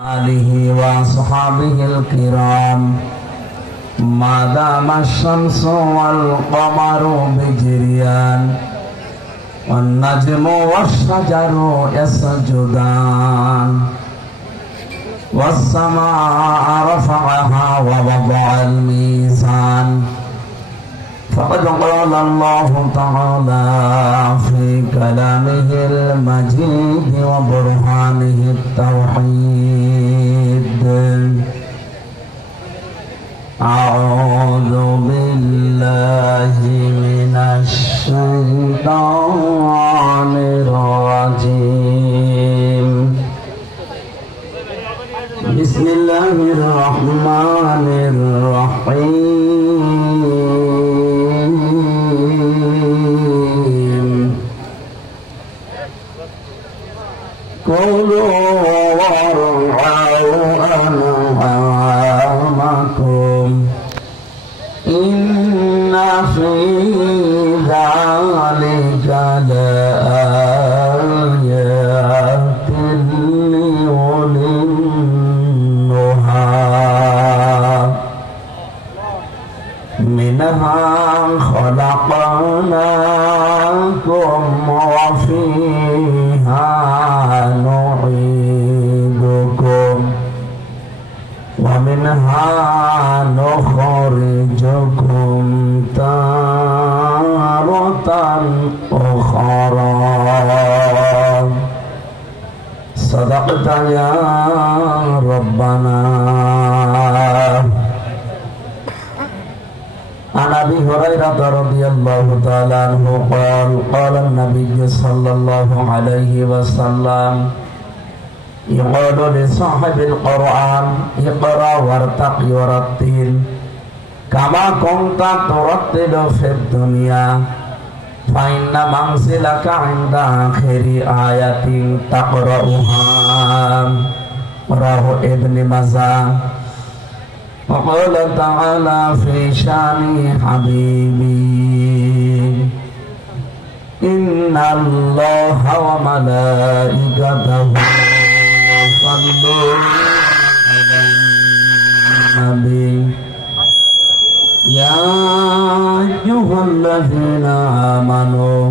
آله وأصحابه الكرام ما دام الشمس والقمر بجريان والنجم والشجر يسجدان والسماء رفعها ووضع الميزان فقد قال الله تعالى في كلامه المجيد وبرهانه التوحيد أعوذ بالله من الشيطان الرجيم بسم الله الرحمن الرحيم كلوا وارعوا أنعامكم إن في ذلك لآيات لأولي النهى منها خلقناكم وفيها نعيدكم ومنها نخرجكم تارة أخرى صدقت يا ربنا. عن أبي هريرة رضي الله تعالى عنه قال قال النبي صلى الله عليه وسلم يقول لصاحب القرآن اقرأ وارتق ورتل كما كنت ترتل في الدنيا فإن منزلك عند آخر آية تقرأها رواه ابن ماجه. وقال تعالى في شان حبيبي إن الله وملائكته يصلون على النبي يا أيها الذين آمنوا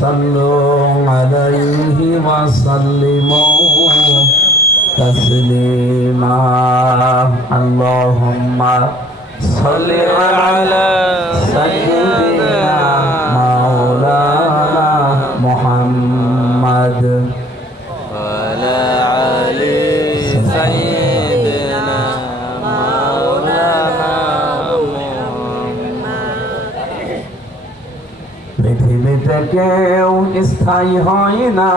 صلوا عليه وسلموا تسليما اللهم صل على سيدنا مولانا محمد وعلى آل سيدنا مولانا محمد. পৃথিবীতে কেউ স্থায়ী হয় না,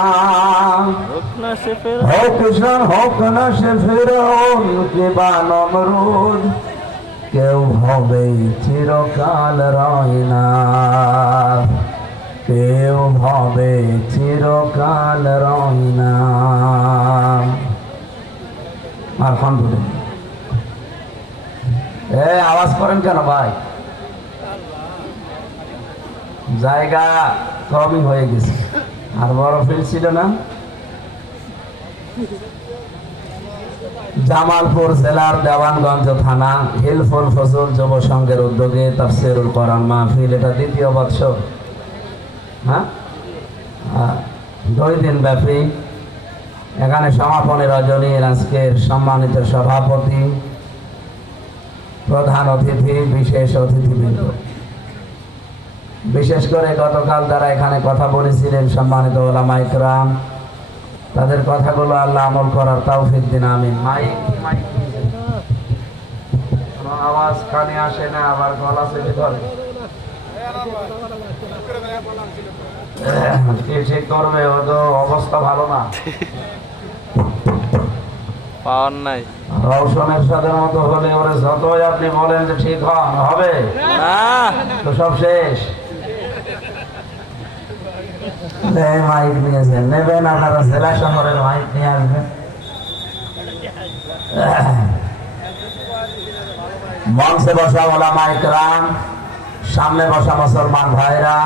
হোক না সে ফিরআউন কিংবা নমরুদ, কেউ হবে চিরকাল রয় না, কেউ হবে চিরকাল রয় না। আলহামদুলিল্লাহ। আওয়াজ করেন কেন ভাই? জায়গা কমই হয়ে গেছে, আর বড় ফিল্ড ছিল না। জামালপুর জেলার দেওয়ানগঞ্জ থানা হিলফুল ফজল যুব সংঘের উদ্যোগে তাফসীরুল কোরআন মাহফিল, এটা দ্বিতীয় বৎসর। হ্যাঁ, 2 দিন ব্যাপী। এখানে সমাপনী রজনীর আজকের সম্মানিত সভাপতি, প্রধান অতিথি, বিশেষ অতিথিবৃন্দ, বিশেষ করে গতকাল যারা এখানে কথা বলেছিলেন সম্মানিত উলামায়ে কিরাম, তাদের কথাগুলো আল্লাহ আমল করার তৌফিক দিন, আমিন। আওয়াজ কানে আসে না, আবার গলা চেপে ধরে, ঠিক করবে, ও তো অবস্থা ভালো না, পাওয়ার নাই। রওশনের সাথে মতো হলে ওরে যতই আপনি বলেন যে ঠিক হবে না, তো সব শেষ। মাইক নিয়েছেন, নেবেন আপনারা জেলা শহরের মাইক নিয়ে আসবেন। মঞ্চে বসা উলামায়ে কিরাম, সামনে বসা মুসলমান ভাইরা,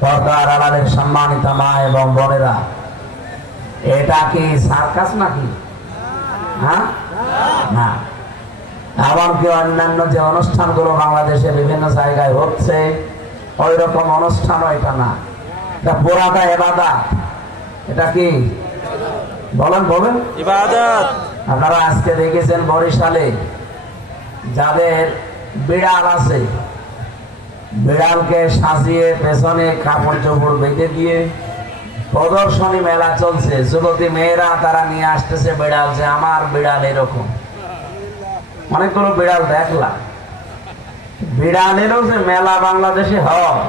পর্দার আড়ালের সম্মানিত মা এবং বোনেরা, এটা কি সার্কাস নাকি? হ্যাঁ না। এমনকি অন্যান্য যে অনুষ্ঠানগুলো বাংলাদেশে বিভিন্ন জায়গায় হচ্ছে ওই রকম অনুষ্ঠানও এটা না, এটা পুরাটা ইবাদত। এটা কি বলেন বলেন? ইবাদত। আপনারা আজকে দেখেছেন বরিশালে যাদের বিড়াল আছে, বিড়ালকে সাজিয়ে পেছনে কাপড় চোপড় বেঁধে দিয়ে প্রদর্শনী মেলা চলছে। যুবতী মেয়েরা তারা নিয়ে আসতেছে বিড়াল, যে আমার বিড়াল এরকম। অনেকগুলো বিড়াল দেখলাম। বিড়ালেরও যে মেলা বাংলাদেশে হয়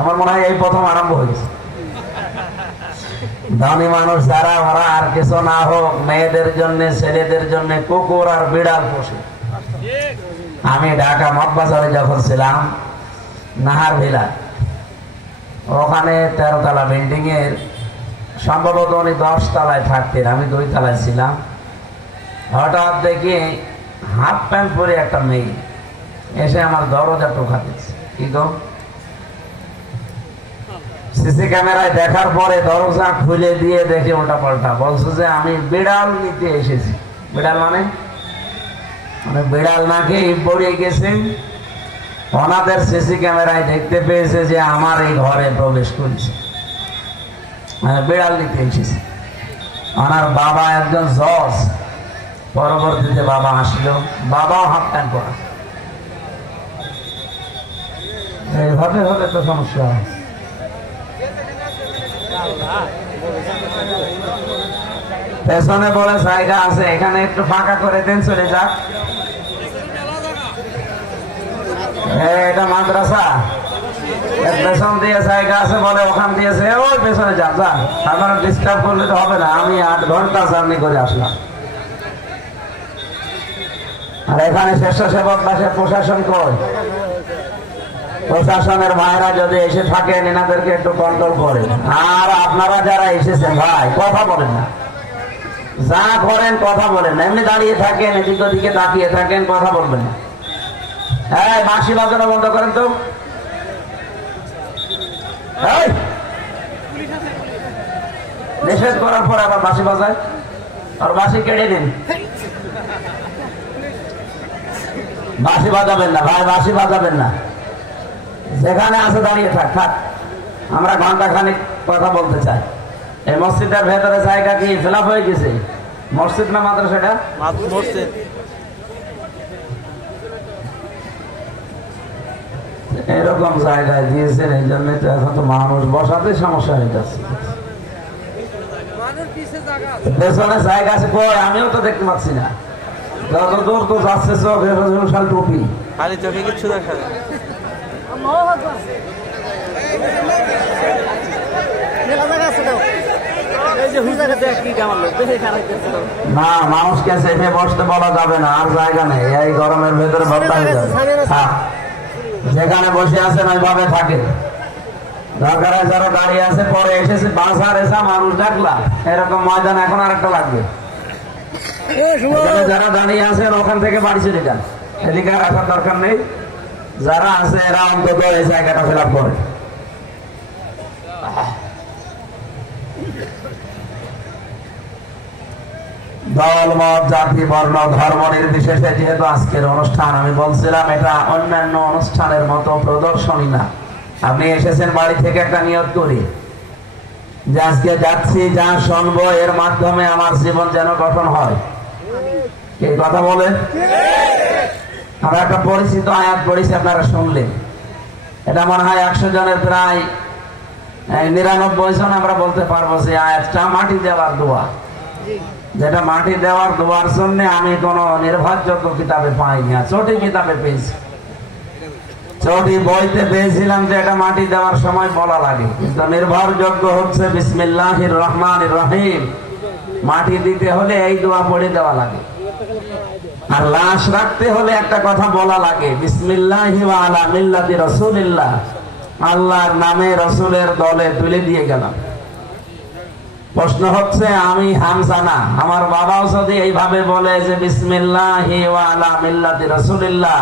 আমার মনে হয় এই প্রথম আরম্ভ হয়েছে। ধনী মানুষ যারা, ওরা আর কিছু না হোক মেয়েদের জন্য ছেলেদের জন্য কুকুর আর বিড়াল পোষে। আমি ঢাকা মগবাজারে যখন ছিলাম নাহার ভিলা, ওখানে 13 তলা বিল্ডিং এর সম্ভবত উনি 10 তলায় থাকতেন, আমি 2 তলায় ছিলাম। হঠাৎ দেখি হাফ প্যান্ট পরে একটা মেয়ে এসে আমার দরজা টোকা দিচ্ছে। কি গো? সিসি ক্যামেরায় দেখার পরে দরজা খুলে দিয়ে দেখে ওটা পাল্টা বলছে যে আমি বিড়াল নিতে এসেছি। বিড়াল মানে বিড়াল নাকি পড়ে গেছে। ওনাদের সিসি ক্যামেরায় দেখতে পেয়েছে যে আমার এই ঘরে প্রবেশ করেছে, বিড়াল নিতে এসেছে। ওনার বাবা একজন জজ, পরবর্তীতে বাবা আসলো, বাবাও হাফ প্যান্ট পরা। এইভাবে হলে তো সমস্যা হয়। পেছনে বলে জায়গা আছে, এখানে একটু ফাঁকা করে দেন, চলে যাক। এটা মাদ্রাসা, পেছন দিয়ে জায়গা আছে বলে ওখান দিয়েছে, ওই পেছনে যান যান। আপনারা ডিস্টার্ব করলে তো হবে না, আমি 8 ঘন্টা জার্নি করে আসলাম। আর এখানে স্বেচ্ছাসেবক বাসের প্রশাসন কই? প্রশাসনের ভাইরা যদি এসে থাকেন এনাদেরকে একটু কন্ট্রোল করেন। আর আপনারা যারা এসেছেন ভাই কথা বলেন না, যা করেন কথা বলেন না, এমনি দাঁড়িয়ে থাকেন, এদিক ওদিকে তাকিয়ে থাকেন, কথা বলবেন না। হ্যাঁ, বাঁশি বাজানো বন্ধ করেন তো। নিষেধ করার পর আবার বাঁশি বাজায়, আর বাঁশি কেড়ে দিন। বাঁশি বাজাবেন না ভাই, বাঁশি বাজাবেন না। যেখানে আছে দাঁড়িয়ে থাক থাক, আমরা ঘন্টা খানিক কথা বলতে চাই। এই মসজিদের ভেতরে জায়গা কি ফিল আপ হয়ে গেছে? মসজিদ না মাদ্রাসাটা? মসজিদ। এরকম জায়গায় দিয়েছেন, এই জন্য তো এখন তো মানুষ বসাতে সমস্যা হয়ে যাচ্ছে। পেছনে জায়গা আছে কই? আমিও তো দেখতে পাচ্ছি না। যত দূর তো যাচ্ছে চোখ, বিশাল টুপি, খালি চোখে কিচ্ছু দেখা যায় না। মানুষকে সেফে বসতে বলা যাবে না, আর জায়গা নেই। এই গরমের ভেতরে ভর্তা হয়ে যাবে। যেখানে বসে আছেন ওইভাবে থাকে। দরকার যারা দাঁড়িয়ে আছে, পরে এসেছে বাজার এসা মানুষ ডাকলা, এরকম ময়দান এখন আর একটা লাগবে। যারা দাঁড়িয়ে আছেন ওখান থেকে বাড়ি চলে যান, এদিকে আর আসার দরকার নেই। যারা আছে এরা অন্তত এই জায়গাটা ফিল আপ করে। দল মত জাতি বর্ণ ধর্ম নির্বিশেষে যেহেতু আজকের অনুষ্ঠান, আমি বলছিলাম এটা অন্যান্য অনুষ্ঠানের মতো প্রদর্শনী না। আপনি এসেছেন বাড়ি থেকে একটা নিয়ত করি যে আজকে যাচ্ছি, যা শুনবো এর মাধ্যমে আমার জীবন যেন গঠন হয়। এই কথা বলেন। আমরা একটা পরিচিত আয়াত পড়েছি, আপনারা শুনলেন। এটা মনে হয় 100 জনের প্রায় 99 জন আমরা বলতে পারবো যে আয়াতটা মাটি দেওয়ার দোয়া। যেটা মাটি দেওয়ার দোয়ার জন্য আমি কোন নির্ভরযোগ্য কিতাবে পাইনি, চটি কিতাবে পেয়েছি। চটি বইতে পেয়েছিলাম যে এটা মাটি দেওয়ার সময় বলা লাগে, কিন্তু নির্ভরযোগ্য হচ্ছে বিসমিল্লাহির রহমানির রহিম। মাটি দিতে হলে এই দোয়া পড়ে দেওয়া লাগে। আর লাশ রাখতে হলে একটা কথা বলা লাগে, বিসমিল্লাহি ওয়া আলা মিল্লাতি রাসূলিল্লাহ, আল্লাহর নামে রাসূলের দলে তুলে দিয়ে গেলাম। প্রশ্ন হচ্ছে আমি হামজা না, আমার বাবাও যদি এইভাবে বলে যে বিসমিল্লাহি ওয়া আলা মিল্লাতি রাসূলিল্লাহ,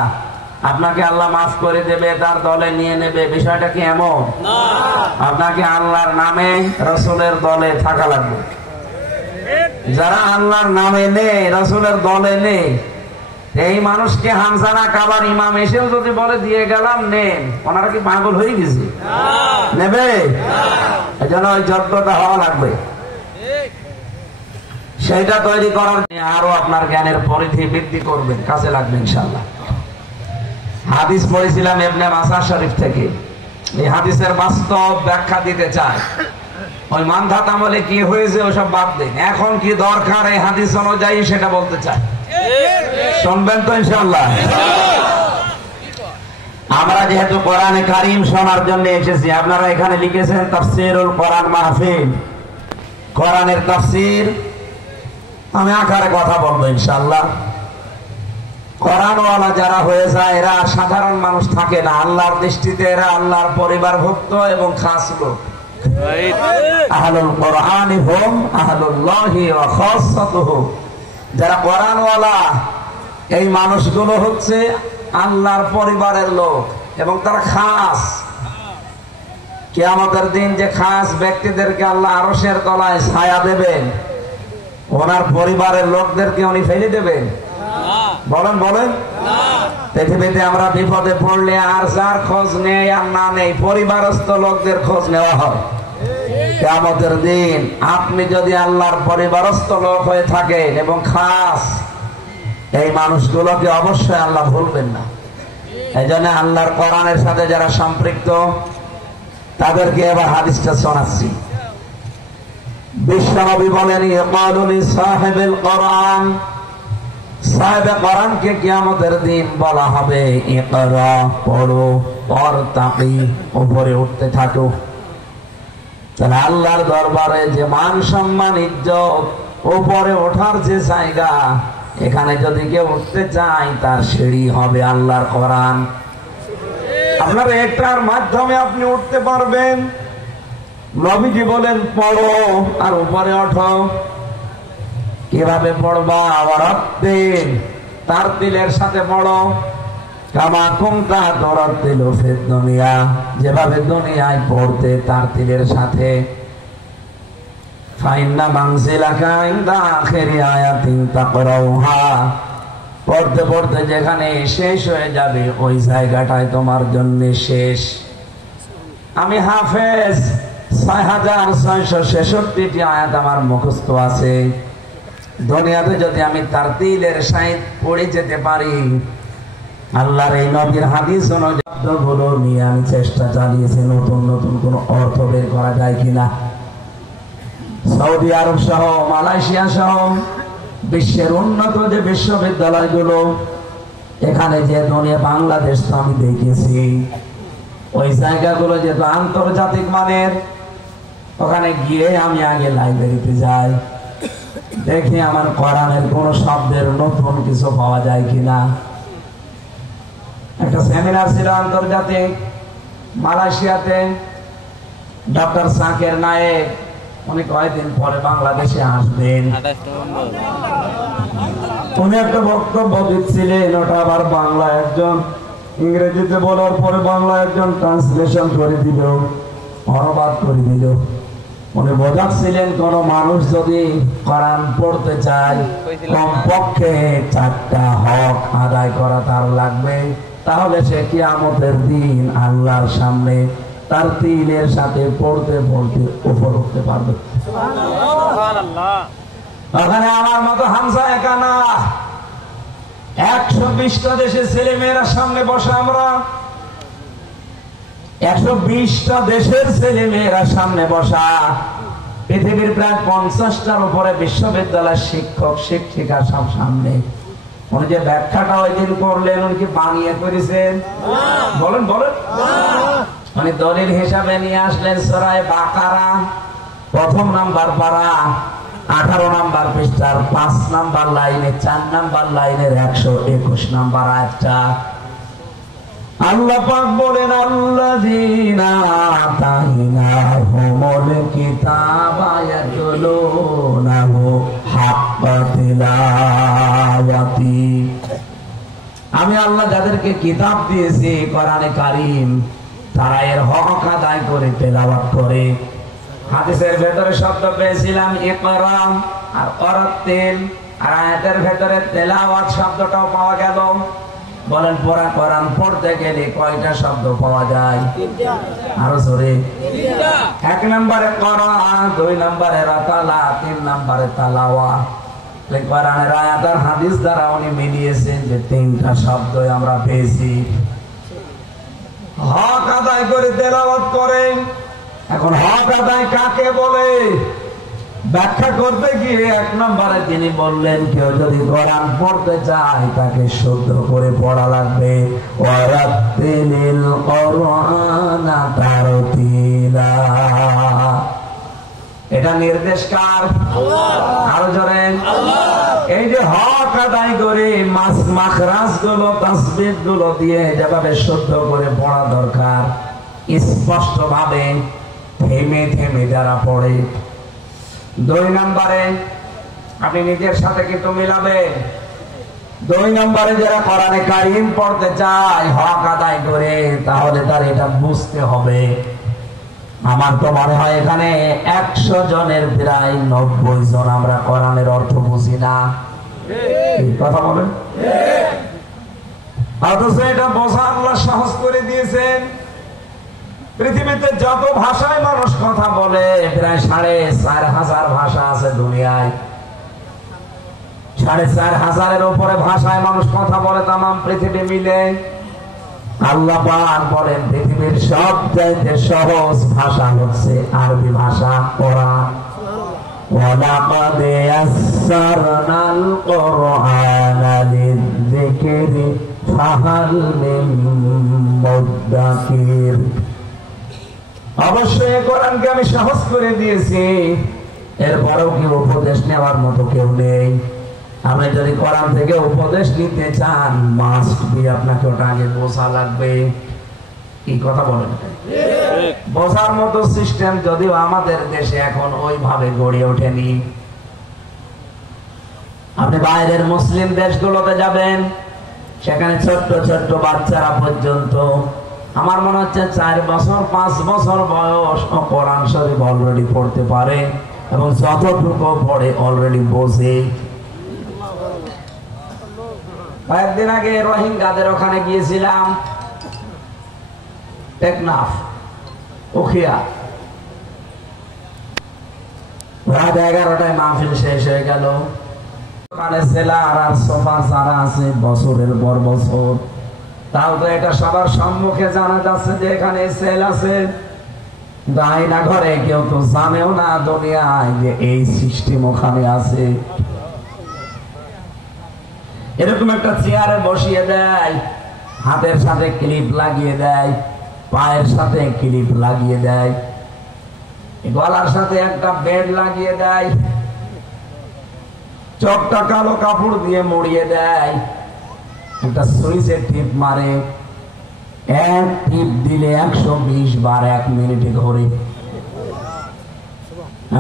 আপনাকে আল্লাহ মাফ করে দেবে, তার দলে নিয়ে নেবে, বিষয়টা কি এমন না? আপনাকে আল্লাহর নামে রাসূলের দলে থাকা লাগবে। যারা আল্লাহর নামে নেই, রাসূলের দলে নেই, এই মানুষকে হামজানা কাবার ইমাম এসেও যদি বলে দিয়ে গেলাম নেন, ওনারা কি পাগল হয়ে গেছে? নেবে? এই জন্য ওই যোগ্যতা হওয়া লাগবে। সেইটা তৈরি করার আরো আপনার জ্ঞানের পরিধি বৃদ্ধি করবেন, কাজে লাগবে ইনশাআল্লাহ। হাদিস পড়েছিলাম ইবনে মাসা শরীফ থেকে। এই হাদিসের বাস্তব ব্যাখ্যা দিতে চাই। ওই মানধাত আমলে কি হয়েছে ওসব বাদ দিন, এখন কি দরকার এই হাদিস অনুযায়ী সেটা বলতে চাই। শুনবেন তো ইনশাআল্লাহ? আমরা যেহেতু কোরআনে কারীম শোনার জন্য এসেছি, আপনারা এখানে লিখেছেন তাফসীরুল কোরআন মাহফিল, কোরআনের তাফসীর। আমি আকারে কথা বলবো ইনশাআল্লাহ। কোরআনওয়ালা যারা হয়ে যায় এরা সাধারণ মানুষ থাকে না, আল্লাহর দৃষ্টিতে এরা আল্লাহর পরিবারভুক্ত এবং খাস লোক। আহলুল কোরআনি হুম আহলুল্লাহি ওয়া খাসাতুহু। যারা কোরআনওয়ালা এই মানুষগুলো হচ্ছে আল্লাহর পরিবারের লোক এবং তারা খাস। কিয়ামতের দিন যে খাস ব্যক্তিদেরকে আল্লাহ আরশের তলায় ছায়া দেবেন, ওনার পরিবারের লোকদেরকে উনি ফেলে দেবেন? বলেন বলেন। পৃথিবীতে আমরা বিপদে পড়লে আর যার খোঁজ নেই আর না নেই, পরিবারস্থ লোকদের খোঁজ নেওয়া হয়। কিয়ামতের দিন আপনি যদি আল্লাহর পরিবারস্থ লোক হয়ে থাকেন এবং খাস, এই মানুষগুলোকে অবশ্যই আল্লাহ ভুলবেন না। এই জন্য আল্লাহর কোরআনের সাথে যারা সম্পৃক্ত তাদেরকে এবার হাদিসটা শোনাচ্ছি। বিশ্বনবী বলেন ইয়াকালু লিসাহিবিল কোরআন, সাহেবে কোরআনকে কিয়ামতের দিন বলা হবে ইকরা, পড়ো, ওয়ারতাকি, উপরে উঠতে থাকো। তাহলে আল্লাহর দরবারে যে মান সম্মান ইজ্জত, উপরে ওঠার যে জায়গা, এখানে যদি কেউ উঠতে চায় তার সিঁড়ি হবে আল্লাহর কোরআন। আপনার এটার মাধ্যমে আপনি উঠতে পারবেন। নবীজি বলেন পড়ো আর উপরে ওঠো। কিভাবে পড়বা? ওয়ারাত্তিল, তারতিলের সাথে পড়ো। কামা কুনতা তুরাত্তিলু ফিদ দুনিয়া, যেভাবে দুনিয়ায় পড়তে তারতিলের সাথে। ফাইন্না মানজিলাকা ইনদা আখিরি আয়াতিন তাকরাউহা, পড়তে পড়তে যেখানে শেষ হয়ে যাবে ওই জায়গাটায় তোমার জন্য শেষ। আমি হাফেজ, 6666টি আয়াত আমার মুখস্থ আছে। দুনিয়াতে যদি আমি তারতিলের সাহিত পড়ে যেতে পারি, আল্লাহর এই নবীর হাদিস অনুযায়ীগুলো নিয়ে আমি চেষ্টা চালিয়েছি নতুন নতুন কোন অর্থ বের করা যায় কিনা। সৌদি আরব সহ মালয়েশিয়া সহ বিশ্বের উন্নত যে বিশ্ববিদ্যালয়গুলো, এখানে যে দুনিয়া, বাংলাদেশ তো আমি দেখেছি, ওই জায়গাগুলো যেহেতু আন্তর্জাতিক মানের, ওখানে গিয়ে আমি আগে লাইব্রেরিতে যাই, দেখি আমার কোরআনের কোন শব্দের নতুন কিছু পাওয়া যায় কিনা। একটা সেমিনার ছিল আন্তর্জাতিক মালয়েশিয়াতে, ডক্টর সাকের নায়েক, উনি কয়েকদিন পরে বাংলাদেশে আসবেন। উনি একটা বক্তব্য দিচ্ছিলেন, ওটা আবার বাংলা একজন ইংরেজিতে বলার পরে বাংলা একজন ট্রান্সলেশন করে দিল, অনুবাদ করে দিল। উনি বোঝাচ্ছিলেন কোন মানুষ যদি কোরআন পড়তে চায় কমপক্ষে 4টা হক আদায় করা তার লাগবে, তাহলে সে কিয়ামতের দিন আল্লাহর সামনে তার তিলের সাথে পড়তে পড়তে উপর উঠতে পারবে। ওখানে আমার মতো হামজা একা না, 120টা দেশের ছেলে মেয়েরা সামনে বসে, আমরা 120টা দেশের ছেলে মেয়েরা সামনে বসা, পৃথিবীর প্রায় 50টার উপরে বিশ্ববিদ্যালয়ের শিক্ষক শিক্ষিকা সব সামনে। উনি যে ব্যাখ্যাটা ওই দিন করলেন, উনি কি বানিয়ে করেছেন? বলেন বলেন। মানে দলিল হিসাবে নিয়ে আসলেন সূরা বাকারা, 1 নাম্বার পারা, 18 নাম্বার পৃষ্ঠার 5 নাম্বার লাইনে, 4 নাম্বার লাইনের 121 নাম্বার আয়াতটা। আল্লাহ পাক বলেন আল্লাযীনা আতাইনাহুমুল কিতাবা ইয়াতলুনাহু হাক্কা তিলাওয়াতি। আমি আল্লাহ যাদেরকে কিতাব দিয়েছি কোরআনে কারীম, তারা এর হক আদায় করে তেলাওয়াত করে। হাদিসের ভেতরে শব্দ পেয়েছিলাম ইকরা, আর অরাত্তিল, আর আয়াতের ভেতরে তেলাওয়াত শব্দটাও পাওয়া গেল। বলেন পুরা কোরআন পড়তে গেলে কয়টা শব্দ পাওয়া যায়? আরো জোরে। 1 নম্বরে কোরআন, 2 নম্বরে রাতালা, 3 নম্বরে তালাওয়া। কোরআনের আয়াত আর হাদিস দ্বারা উনি মিলিয়েছেন যে 3টা শব্দই আমরা পেয়েছি। হক আদায় করে তেলাওয়াত করে। এখন হক আদায় কাকে বলে ব্যাখ্যা করতে গিয়ে 1 নম্বরে তিনি বললেন, কেউ যদি কোরআন পড়তে চায় তাকে শুদ্ধ করে পড়া লাগবে। ওয়ারাত্তিলিল কোরআনা তারতিলা। এটা নির্দেশ কার? আরো জোরে। এই যে হক আদায় করে মাখরাজ গুলো, তাসবিহ গুলো দিয়ে যেভাবে শুদ্ধ করে পড়া দরকার, স্পষ্ট ভাবে থেমে থেমে যারা পড়ে। 2 নম্বরে আপনি নিজের সাথে কিন্তু মিলাবেন। 2 নম্বরে যারা কোরআনে কারীম পড়তে চায় হক আদায় করে, তাহলে তার এটা বুঝতে হবে। আমার তো মনে হয় এখানে 100 জনের প্রায় 90 জন আমরা কোরআনের অর্থ বুঝি না। কথা বলেন। অথচ এটা বোঝা আল্লাহ সহজ করে দিয়েছেন। পৃথিবীতে যত ভাষায় মানুষ কথা বলে, প্রায় 4,500 ভাষা আছে দুনিয়ায়। 4,500-এর উপরে ভাষায় মানুষ কথা বলে তাম পৃথিবী মিলে। আল্লাহ পাক বলেন পৃথিবীর সবচাইতে সহজ ভাষা হচ্ছে আরবি ভাষা, কোরআন। ওয়ালাকাদ ইয়াসসারনাল কোরআনা লিযিকরি ফাহাল মিন মুদ্দাকির। অবশ্যই কোরআনকে আমি সহজ করে দিয়েছি, এরপরেও কি উপদেশ নেওয়ার মতো কেউ নেই? আপনি যদি কোরআন থেকে উপদেশ নিতে চান, মাস্ট বি আপনাকে ওটা আগে বোঝা লাগবে। কি কথা বলেন? বোঝার মতো সিস্টেম যদিও আমাদের দেশে এখন ওইভাবে গড়ে ওঠেনি। আপনি বাইরের মুসলিম দেশগুলোতে যাবেন, সেখানে ছোট্ট ছোট্ট বাচ্চারা পর্যন্ত, আমার মনে হচ্ছে 4 বছর 5 বছর বয়স ও কোরআন শরীফ অলরেডি পড়তে পারে, এবং যতটুকু পড়ে অলরেডি বোঝে। কয়েকদিন আগে রোহিঙ্গাদের ওখানে গিয়েছিলাম, টেকনাফ, উখিয়া। রাত 11টায় মাহফিল শেষ হয়ে গেল। ওখানে সেলার আর সোফা যারা আছে বছরের পর বছর, তাও তো এটা সবার সম্মুখে জানা যাচ্ছে যে এখানে সেল আছে। আয়না ঘরে কেউ তো জানেও না দুনিয়ায় যে এই সিস্টেম ওখানে আছে। এরকম একটা চেয়ারে বসিয়ে দেয়, হাতের সাথে ক্লিপ লাগিয়ে দেয়, পায়ের সাথে ক্লিপ লাগিয়ে দেয়, গলার সাথে একটা বেড লাগিয়ে দেয়, চোখটা কালো কাপড় দিয়ে মুড়িয়ে দেয়, একটা সুইচের টিপ মারে, এক টিপ দিলে 120 বার 1 মিনিটে ঘোরে।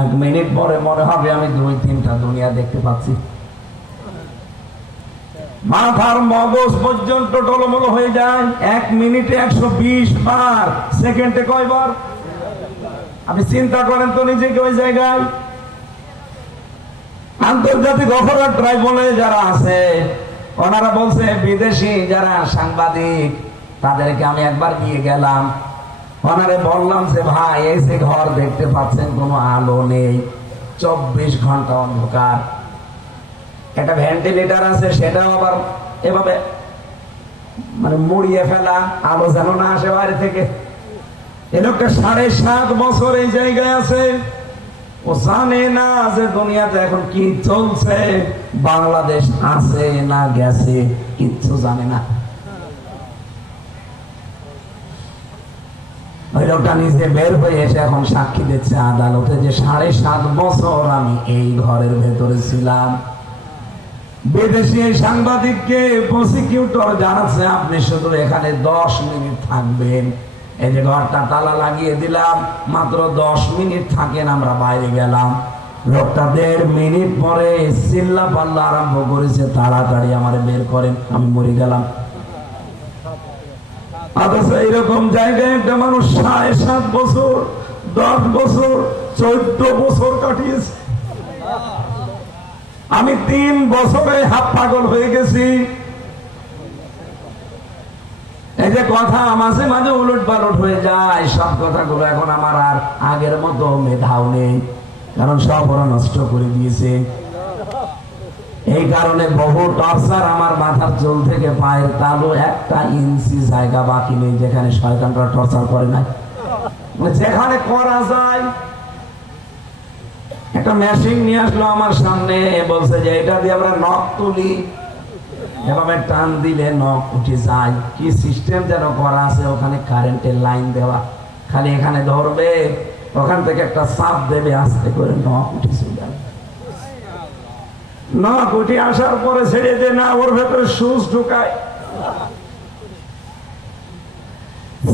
1 মিনিট পরে মনে হবে আমি 2-3টা দুনিয়া দেখতে পাচ্ছি। মাথার মগজ পর্যন্ত টলমল হয়ে যায়। 1 মিনিটে 120 বার, সেকেন্ডে কয়বার? আপনি চিন্তা করেন তো নিজেকে ওই জায়গায়। আন্তর্জাতিক অপরাধ ট্রাইব্যুনালে যারা আছে, ওনারা বলছে বিদেশি যারা সাংবাদিক, তাদেরকে আমি একবার নিয়ে গেলাম। ওনারে বললাম যে ভাই, এই যে ঘর দেখতে পাচ্ছেন কোনো আলো নেই, 24 ঘন্টা অন্ধকার, একটা ভেন্টিলেটর আছে, সেটাও আবার এভাবে মানে মুড়িয়ে ফেলা, আলো যেন না আসে বাইরে থেকে। এ লোকটা 7.5 বছর এই জায়গায় আছে। ও জানে না যে দুনিয়াতে এখন কি চলছে, বাংলাদেশ আছে না গেছে, কিচ্ছু জানে না। ওই লোকটা নিজে বের হয়ে এসে এখন সাক্ষী দিচ্ছে আদালতে যে 7.5 বছর আমি এই ঘরের ভেতরে ছিলাম। বিদেশি সাংবাদিককে প্রসিকিউটর জানাচ্ছে আপনি শুধু এখানে 10 মিনিট থাকবেন। এই যে ঘরটা তালা লাগিয়ে দিলাম, মাত্র 10 মিনিট থাকেন, আমরা বাইরে গেলাম। লোকটা 1.5 মিনিট পরে চিল্লা পাল্লা আরম্ভ করেছে, তাড়াতাড়ি আমার বের করেন, আমি মরে গেলাম। অথচ এইরকম জায়গায় একটা মানুষ 7.5 বছর, 10 বছর, 14 বছর কাটিয়েছে। আমি 3 বছরে হাফ পাগল হয়ে গেছি। এই যে কথা মাঝে মাঝে উলট পালট হয়ে যায়, সব কথাগুলো এখন আমার আর আগের মতো মেধাও নেই, কারণ সব ওরা নষ্ট করে দিয়েছে। এই কারণে বহু টর্চার, আমার মাথার চুল থেকে পায়ের তালু 1 ইঞ্চি জায়গা বাকি নেই যেখানে শয়তানরা টর্চার করে নাই। যেখানে করা যায়, একটা মেশিন নিয়ে আসলো আমার সামনে, বলছে যে এটা দিয়ে আমরা নখ তুলি, এভাবে টান দিলে নখ উঠে যায়। কি সিস্টেম যেন করা আছে, ওখানে কারেন্টের লাইন দেওয়া, খালি এখানে ধরবে, ওখান থেকে একটা চাপ দেবে, আস্তে করে নখ উঠে চলে যাবে। নখ উঠে আসার পরে ছেড়ে দেয় না, ওর ভেতরে সুচ ঢুকায়।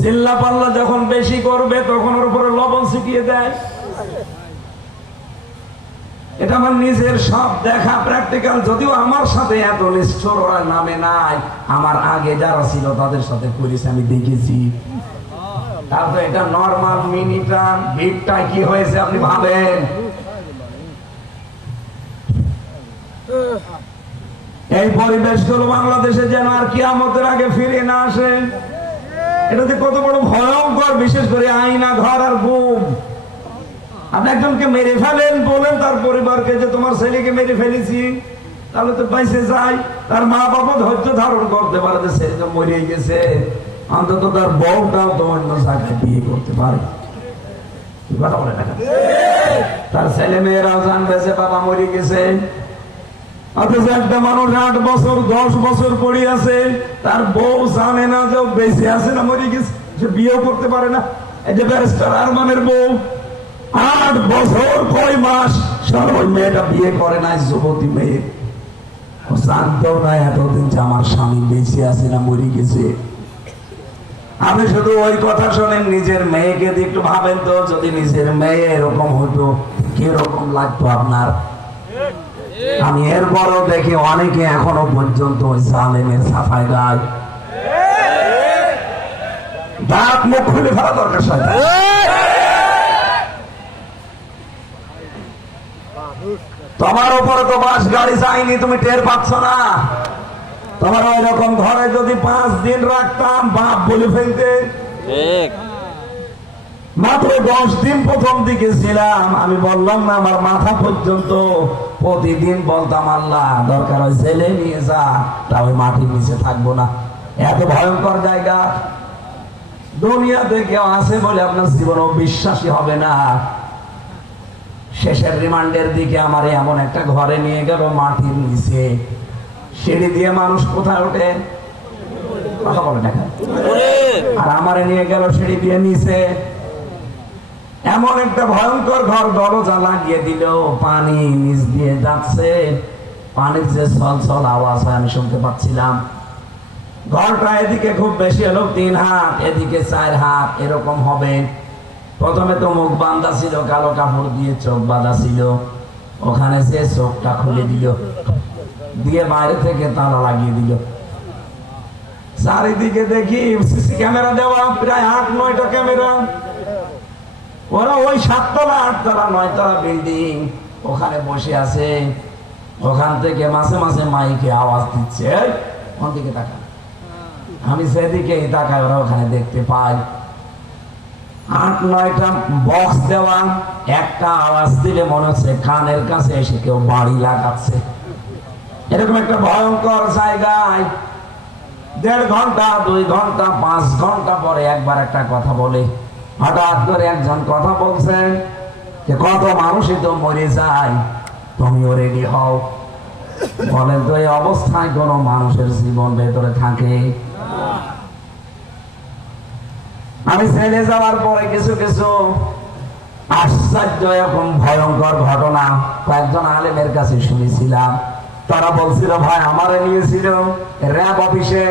চিল্লা পাল্লা যখন বেশি করবে তখন ওর উপরে লবণ ছিটিয়ে দেয়। এটা আমার নিজের সব দেখা প্র্যাকটিক্যাল, যদিও আমার সাথে এত নিষ্ঠুর ওরা নামে নাই, আমার আগে যারা ছিল তাদের সাথে করেছি, আমি দেখেছি। তারপর এটা নর্মাল মিনিটা বিটটা কি হয়েছে আপনি ভাবেন। এই পরিবেশগুলো বাংলাদেশে যেন আর কিয়ামতের আগে ফিরে না আসে। এটাতে কত বড় ভয়ঙ্কর, বিশেষ করে আয়না ঘর আর বুম। আপনি একজনকে মেরে ফেলেন, বলেন তার পরিবারকে যে তোমার ছেলেকে মেরে ফেলেছি, তাহলে তো বাইসে যায়। তার মা বাবা ধৈর্য ধারণ করতে পারে যে ছেলে তো মরে গেছে, অন্তত তার বউটাও তো অন্য জায়গায় বিয়ে করতে পারে। কথা বলে না, তার ছেলে মেয়েরাও জানবে যে বাবা মরে গেছে। অথচ একটা মানুষ 8 বছর 10 বছর পড়ে আছে, তার বউ জানে না যে বেঁচে আছে না মরে গেছে, সে বিয়েও করতে পারে না। এই যে ব্যারিস্টার আরমানের বউ 8 বছর কয় মাস ওই মেয়েটা বিয়ে করে নাই, যুবতী মেয়ে, ও জানতেও না এতদিন যে আমার স্বামী বেঁচে আছে না মরে গেছে। আপনি শুধু ওই কথা শোনেন, নিজের মেয়েকে দিয়ে একটু ভাবেন তো, যদি নিজের মেয়ে এরকম হতো কিরকম লাগতো আপনার। আমি এরপরও দেখি অনেকে এখনো পর্যন্ত ওই জালেমের সাফাই গায়। দাঁত মুখ খুলে ফেলা দরকার। তোমার উপরে তো বাস গাড়ি যায়নি, তুমি টের পাচ্ছ না। তোমার ওই রকম ঘরে যদি 5 দিন রাখতাম, বাপ বলে ফেলতে। মাত্র 10 দিন প্রথম দিকে ছিলাম, আমি বললাম না, আমার মাথা পর্যন্ত প্রতিদিন বলতাম আল্লাহ দরকার হয় ছেলে নিয়ে যা, তাও মাটির নিচে থাকবো না। এত ভয়ঙ্কর জায়গা দুনিয়াতে কেউ আছে বলে আপনার জীবনও বিশ্বাসী হবে না। শেষের রিমান্ডের দিকে আমার এমন একটা ঘরে নিয়ে গেল, মাটির নিচে, সিঁড়ি দিয়ে মানুষ কোথায় ওঠে কথা বলে দেখা, আর আমারে নিয়ে গেল সিঁড়ি দিয়ে নিচে। এমন একটা ভয়ঙ্কর ঘর, দরজা লাগিয়ে দিল, পানি নিচ দিয়ে যাচ্ছে, পানির যে ছলছল আওয়াজ হয় আমি শুনতে পাচ্ছিলাম। ঘরটা এদিকে খুব বেশি হলো 3 হাত, এদিকে 4 হাত এরকম হবে। প্রথমে তো মুখ বাঁধা ছিল, কালো কাপড় দিয়ে চোখ বাঁধা ছিল, ওখানে সে চোখটা খুলে দিল, দিয়ে বাইরে থেকে তালা লাগিয়ে দিল। চারিদিকে দেখি সিসি ক্যামেরা দেওয়া, প্রায় 8-9টা ক্যামেরা। ওরা ওই 7 তলা 8 তলা 9 তলা বিল্ডিং, ওখানে বসে আছে। ওখান থেকে মাঝে মাঝে মাইকে আওয়াজ দিচ্ছে, কোন দিকে তাকান। আমি সেদিকে তাকাই, ওরা ওখানে দেখতে পাই 8-9টা বক্স দেওয়া। একটা আওয়াজ দিলে মনে হচ্ছে কানের কাছে এসে কেউ বাড়ি লাগাচ্ছে। এরকম একটা ভয়ঙ্কর জায়গায় 1.5 ঘন্টা 2 ঘন্টা 5 ঘন্টা পরে একবার একটা কথা বলে, হঠাৎ করে একজন কথা বলছেন যে কত মানুষই তো মরে যায়, তুমিও রেডি হও। বলেন তো এই অবস্থায় কোন মানুষের জীবন ভেতরে থাকে? আমি ছেড়ে যাওয়ার পরে কিছু কিছু আশ্চর্য এরকম ভয়ঙ্কর ঘটনা কয়েকজন আলেমের কাছে শুনেছিলাম। তারা বলছিল, ভাই আমারে নিয়েছিল র্যাব অফিসে,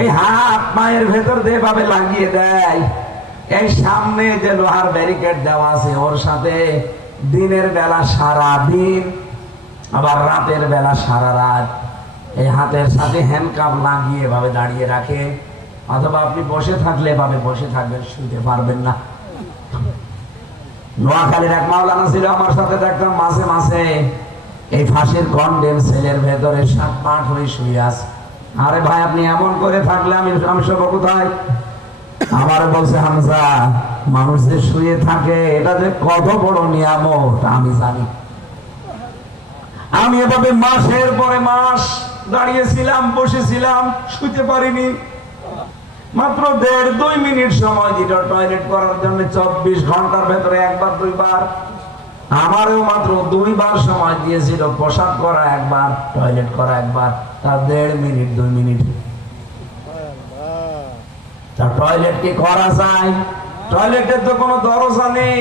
এই হাত পায়ের ভেতর দিয়ে ভাবে লাগিয়ে দেয়, এই সামনে যে লোহার ব্যারিকেড দেওয়া আছে ওর সাথে দিনের বেলা সারা দিন, আবার রাতের বেলা সারা রাত এই হাতের সাথে হ্যান্ডকাপ লাগিয়ে ভাবে দাঁড়িয়ে রাখে, অথবা আপনি বসে থাকলে ভাবে বসে থাকবেন, শুতে পারবেন না। নোয়াখালীর এক মাওলানা ছিল আমার সাথে, দেখতাম মাঝে মাঝে এই ফাঁসির কন্ডেম সেলের ভেতরে 7 মাস হয়ে শুয়ে আছে। আরে ভাই আপনি এমন করে থাকলে আমি সব কোথায়? আমার বলছে হামজা, মানুষ যে শুয়ে থাকে এটা যে কত বড় নিয়ামত আমি জানি। আমি এভাবে মাসের পরে মাস দাঁড়িয়েছিলাম, বসেছিলাম, শুতে পারিনি। মাত্র 1.5-2 মিনিট সময় দিল টয়লেট করার জন্য। 24 ঘন্টার ভেতরে একবার 2বার। আমারও মাত্র 2 বার সময় দিয়েছিল, পোশাক করা একবার, টয়লেট করা একবার। তার 1.5 মিনিট 2 মিনিট। তা টয়লেট কি করা যায়? টয়লেটের তো কোনো দরজা নেই,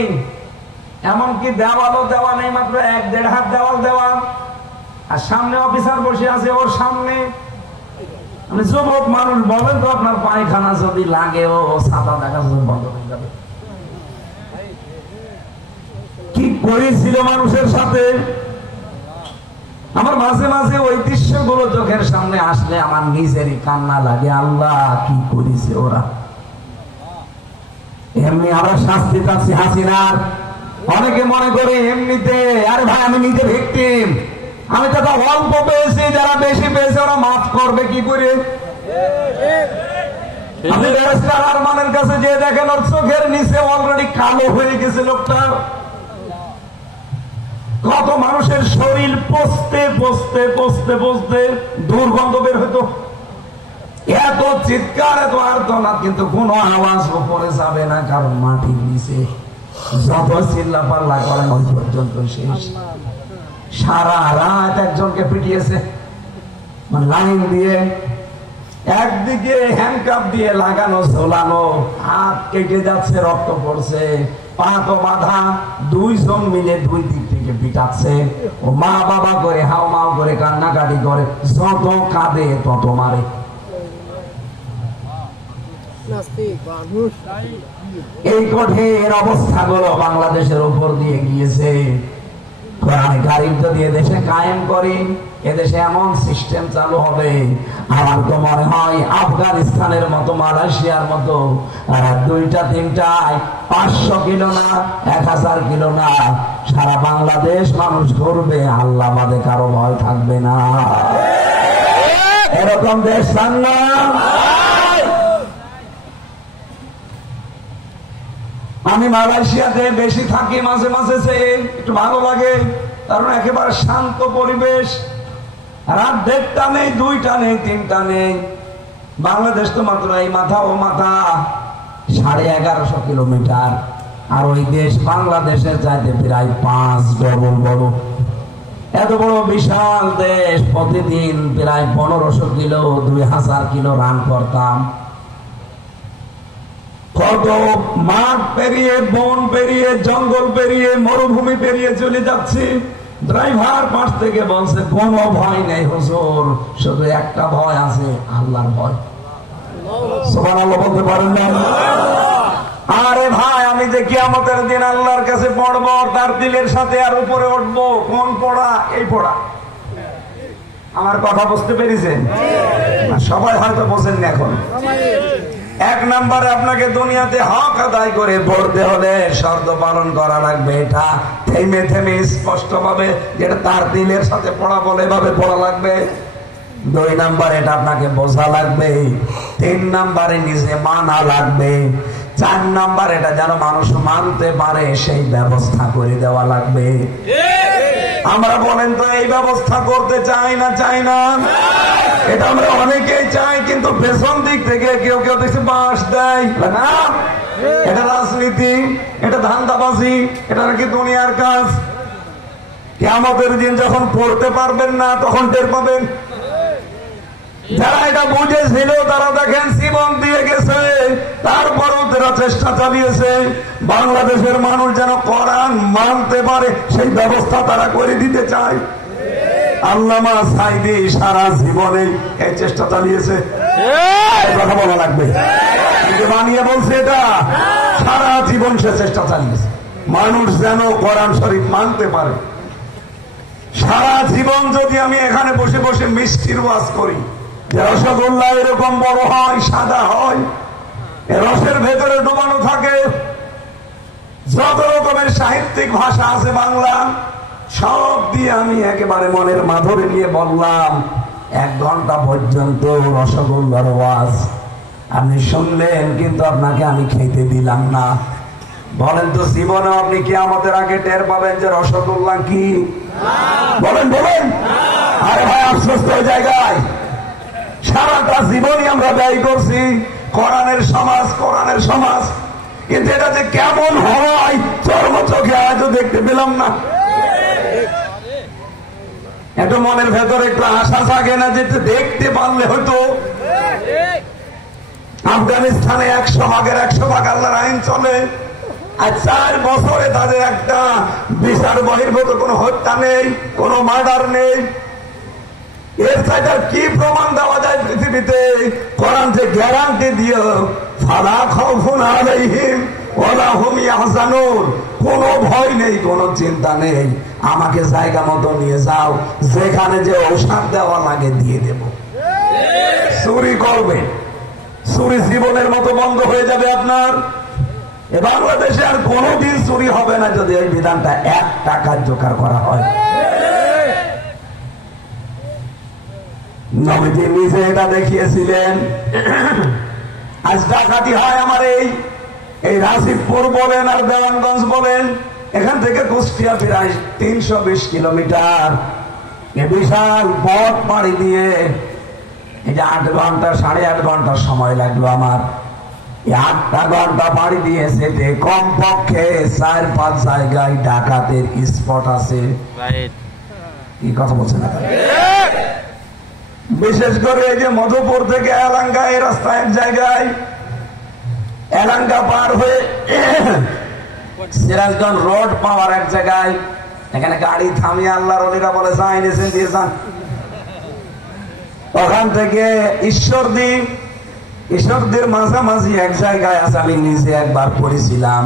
এমনকি দেওয়ালও দেওয়া নেই, মাত্র 1-1.5 হাত দেওয়াল দেওয়া। আর সামনে অফিসার বসে আছে, ওর সামনে। আমি যুবক মানুষ, বলেন তো আপনার পায়খানা যদি লাগে ও ছাতা দেখা বন্ধ হয়ে যাবে। কি করেছিল মানুষের সাথে? আমার মাঝে মাঝে ওই দৃশ্যগুলো চোখের সামনে আসলে আমার নিজেরই কান্না লাগে। আল্লাহ কি করেছে ওরা! এমনি আমরা শাস্তি পাচ্ছি হাসিনার। অনেকে মনে করে এমনিতে, আরে ভাই আমি নিজে ভিকটিম, আমি তো অল্প পেয়েছি, যারা বেশি পেয়েছে ওরা মাফ করবে কি করে? আপনি আরমানের কাছে যে দেখেন ওর চোখের নিচে অলরেডি কালো হয়ে গেছে লোকটা। কত মানুষের শরীর পচতে পচতে পচতে পচতে দুর্গন্ধ বের হইতো। এত চিৎকার, এত আর্তনাদ, কিন্তু কোনো আওয়াজ উপরে যাবে না, কারণ মাটির নিচে যত চিল্লা পাল্লা করেন ওই পর্যন্ত শেষ। সারা রাত একজনকে পিটিয়েছে লাইন দিয়ে, একদিকে হ্যান্ডকাপ দিয়ে লাগানো ঝোলানো, হাত কেটে যাচ্ছে, রক্ত পড়ছে, পা তো বাঁধা, 2 জন মিলে 2 দিক থেকে পিটাচ্ছে। ও মা বাবা করে হাও মাও করে কান্নাকাটি করে, যত কাঁদে তত মারে। এই কঠিন অবস্থাগুলো বাংলাদেশের উপর দিয়ে গিয়েছে। গাড়ি যদি এদেশে কায়েম করি, এদেশে এমন সিস্টেম চালু হবে, আমার তো মনে হয় আফগানিস্তানের মতো, মালয়েশিয়ার মতো 2-3টায় 500 কিলো না 1000 কিলো না, সারা বাংলাদেশ মানুষ ঘুরবে, আল্লাহ বাদে কারো ভয় থাকবে না। এরকম দেশ চান না? আমি মালয়েশিয়াতে বেশি থাকি, মাঝে মাঝে একটু ভালো লাগে, কারণ একেবারে শান্ত পরিবেশ। রাত 1:30 নেই, 2টা নেই, 3টা নেই। বাংলাদেশ তো মাত্র এই মাথা ও মাথা 1150 কিলোমিটার, আর ওই দেশ বাংলাদেশের চাইতে প্রায় 5 ডবল বড়। এত বড় বিশাল দেশ, প্রতিদিন প্রায় 1500 কিলো 2000 কিলো রান করতাম। কত মাঠ পেরিয়ে, বন পেরিয়ে, জঙ্গল পেরিয়ে, মরুভূমি পেরিয়ে চলে যাচ্ছি। ড্রাইভার পাশ থেকে বলছে কোনো ভয় নেই হুজুর, শুধু একটা ভয় আছে, আল্লাহর ভয়। সুবহানাল্লাহ বলতে পারেন না? আরে ভাই, আমি যে কিয়ামতের দিন আল্লাহর কাছে পড়বো, তার দিলের সাথে আর উপরে উঠবো। কোন পড়া? এই পড়া। আমার কথা বুঝতে পেরেছেন? সবাই হয়তো বোঝেন না এখন। 1 নম্বরে আপনাকে দুনিয়াতে হক আদায় করে পড়তে হলে শর্ত পালন করা লাগবে। এটা থেমে থেমে স্পষ্ট ভাবে, যেটা তার দিলের সাথে পড়া বলে এভাবে পড়া লাগবে। 2 নম্বরে এটা আপনাকে বোঝা লাগবে। 3 নম্বরে নিজে মানা লাগবে। 4 নম্বর এটা যেন মানুষ মানতে পারে সেই ব্যবস্থা করে দেওয়া লাগবে। আমরা বলেন তো এই ব্যবস্থা করতে চাই না? চাই না? এটা আমরা অনেকেই চাই, কিন্তু পেছন দিক থেকে কেউ কেউ দেখছে বাঁশ দেয় না। এটা রাজনীতি, এটা ধান্দাবাজি, এটা নাকি দুনিয়ার কাজ। কিয়ামতের দিন যখন পড়তে পারবেন না, তখন টের পাবেন। যারা এটা বুঝেছিল তারা দেখেন জীবন দিয়ে গেছে, তারপরও তারা চেষ্টা চালিয়েছে বাংলাদেশের মানুষ যেন কোরআন মানতে পারে সেই ব্যবস্থা তারা করে দিতে চায়। আল্লামা সাঈদী সারা জীবনে এই চেষ্টা চালিয়েছে। কথা বলা লাগবে, বানিয়ে বলছে এটা সারা জীবন সে চেষ্টা চালিয়েছে মানুষ যেন কোরআন শরীফ মানতে পারে। সারা জীবন যদি আমি এখানে বসে বসে মিষ্টির ওয়াজ করি, রসগোল্লা এরকম বড় হয়, সাদা হয়, রসের ভেতরে ডুবানো থাকে, যত রকমের সাহিত্যিক ভাষা আছে বাংলা, সব দিয়ে আমি একেবারে মনের মাধুরী নিয়ে বললাম 1 ঘন্টা পর্যন্ত রসগোল্লার ওয়াজ আপনি শুনলেন, কিন্তু আপনাকে আমি খেতে দিলাম না। বলেন তো জীবনে আপনি কি আমাদের আগে টের পাবেন যে রসগোল্লা কি? বলেন বলেন। আরে ভাই আফসোস তো জায়গায় সারাটা জীবনই আমরা ব্যয় করছি কোরআনের সমাজ, কিন্তু এটা যে কেমন হয় চর্ম চোখে আজও দেখতে পেলাম না। একটু মনের ভেতরে একটু আশা থাকে না যে দেখতে পারলে হয়তো। আফগানিস্তানে 100 ভাগের 100 ভাগ আল্লাহর আইন চলে, আর 4 বছরে তাদের একটা বিচার বহির্ভূত কোনো হত্যা নেই, কোনো মার্ডার নেই। এর চাইতে কি প্রমাণ দেওয়া যায় পৃথিবীতে? কোরআন যে গ্যারান্টি দিও ফালা খাউফুন আলাইহিম ওয়ালা হুম ইয়াহজানুন, কোনো ভয় নেই, কোনো চিন্তা নেই, আমাকে জায়গা মতো নিয়ে যাও, যেখানে যে ঔষধ দেওয়া লাগে দিয়ে দেব। চুরি করবে, চুরি জীবনের মতো বন্ধ হয়ে যাবে আপনার। বাংলাদেশে আর কোনোদিন চুরি হবে না যদি এই বিধানটা 1 টাকা জোগাড় করা হয়। নবীজি নিজে এটা দেখিয়েছিলেন। আজ ডাকাতি হয় আমার এই রাশিদপুর বলেন আর দেওয়ানগঞ্জ বলেন, এখান থেকে কুষ্টিয়া প্রায় 320 কিলোমিটার। বিশাল পথ পাড়ি দিয়ে এই যে 8 ঘন্টা 8.5 ঘন্টা সময় লাগলো আমার। 8টা ঘন্টা পাড়ি দিয়ে যেতে কমপক্ষে 4-5 জায়গায় ডাকাতের স্পট আছে। কি কথা বলছেন না? বিশেষ করে এই যে মধুপুর থেকে এলাঙ্গা এই রাস্তা এক জায়গায়, এলাঙ্গা পার হয়ে সিরাজগঞ্জ রোড পাওয়ার এক জায়গায়, এখানে গাড়ি থামিয়ে আল্লাহর ওলিরা বলে যান এনেছেন দিয়ে যান। ওখান থেকে ঈশ্বরদীর মাঝামাঝি এক জায়গায় আছে, আমি নিজে একবার পড়েছিলাম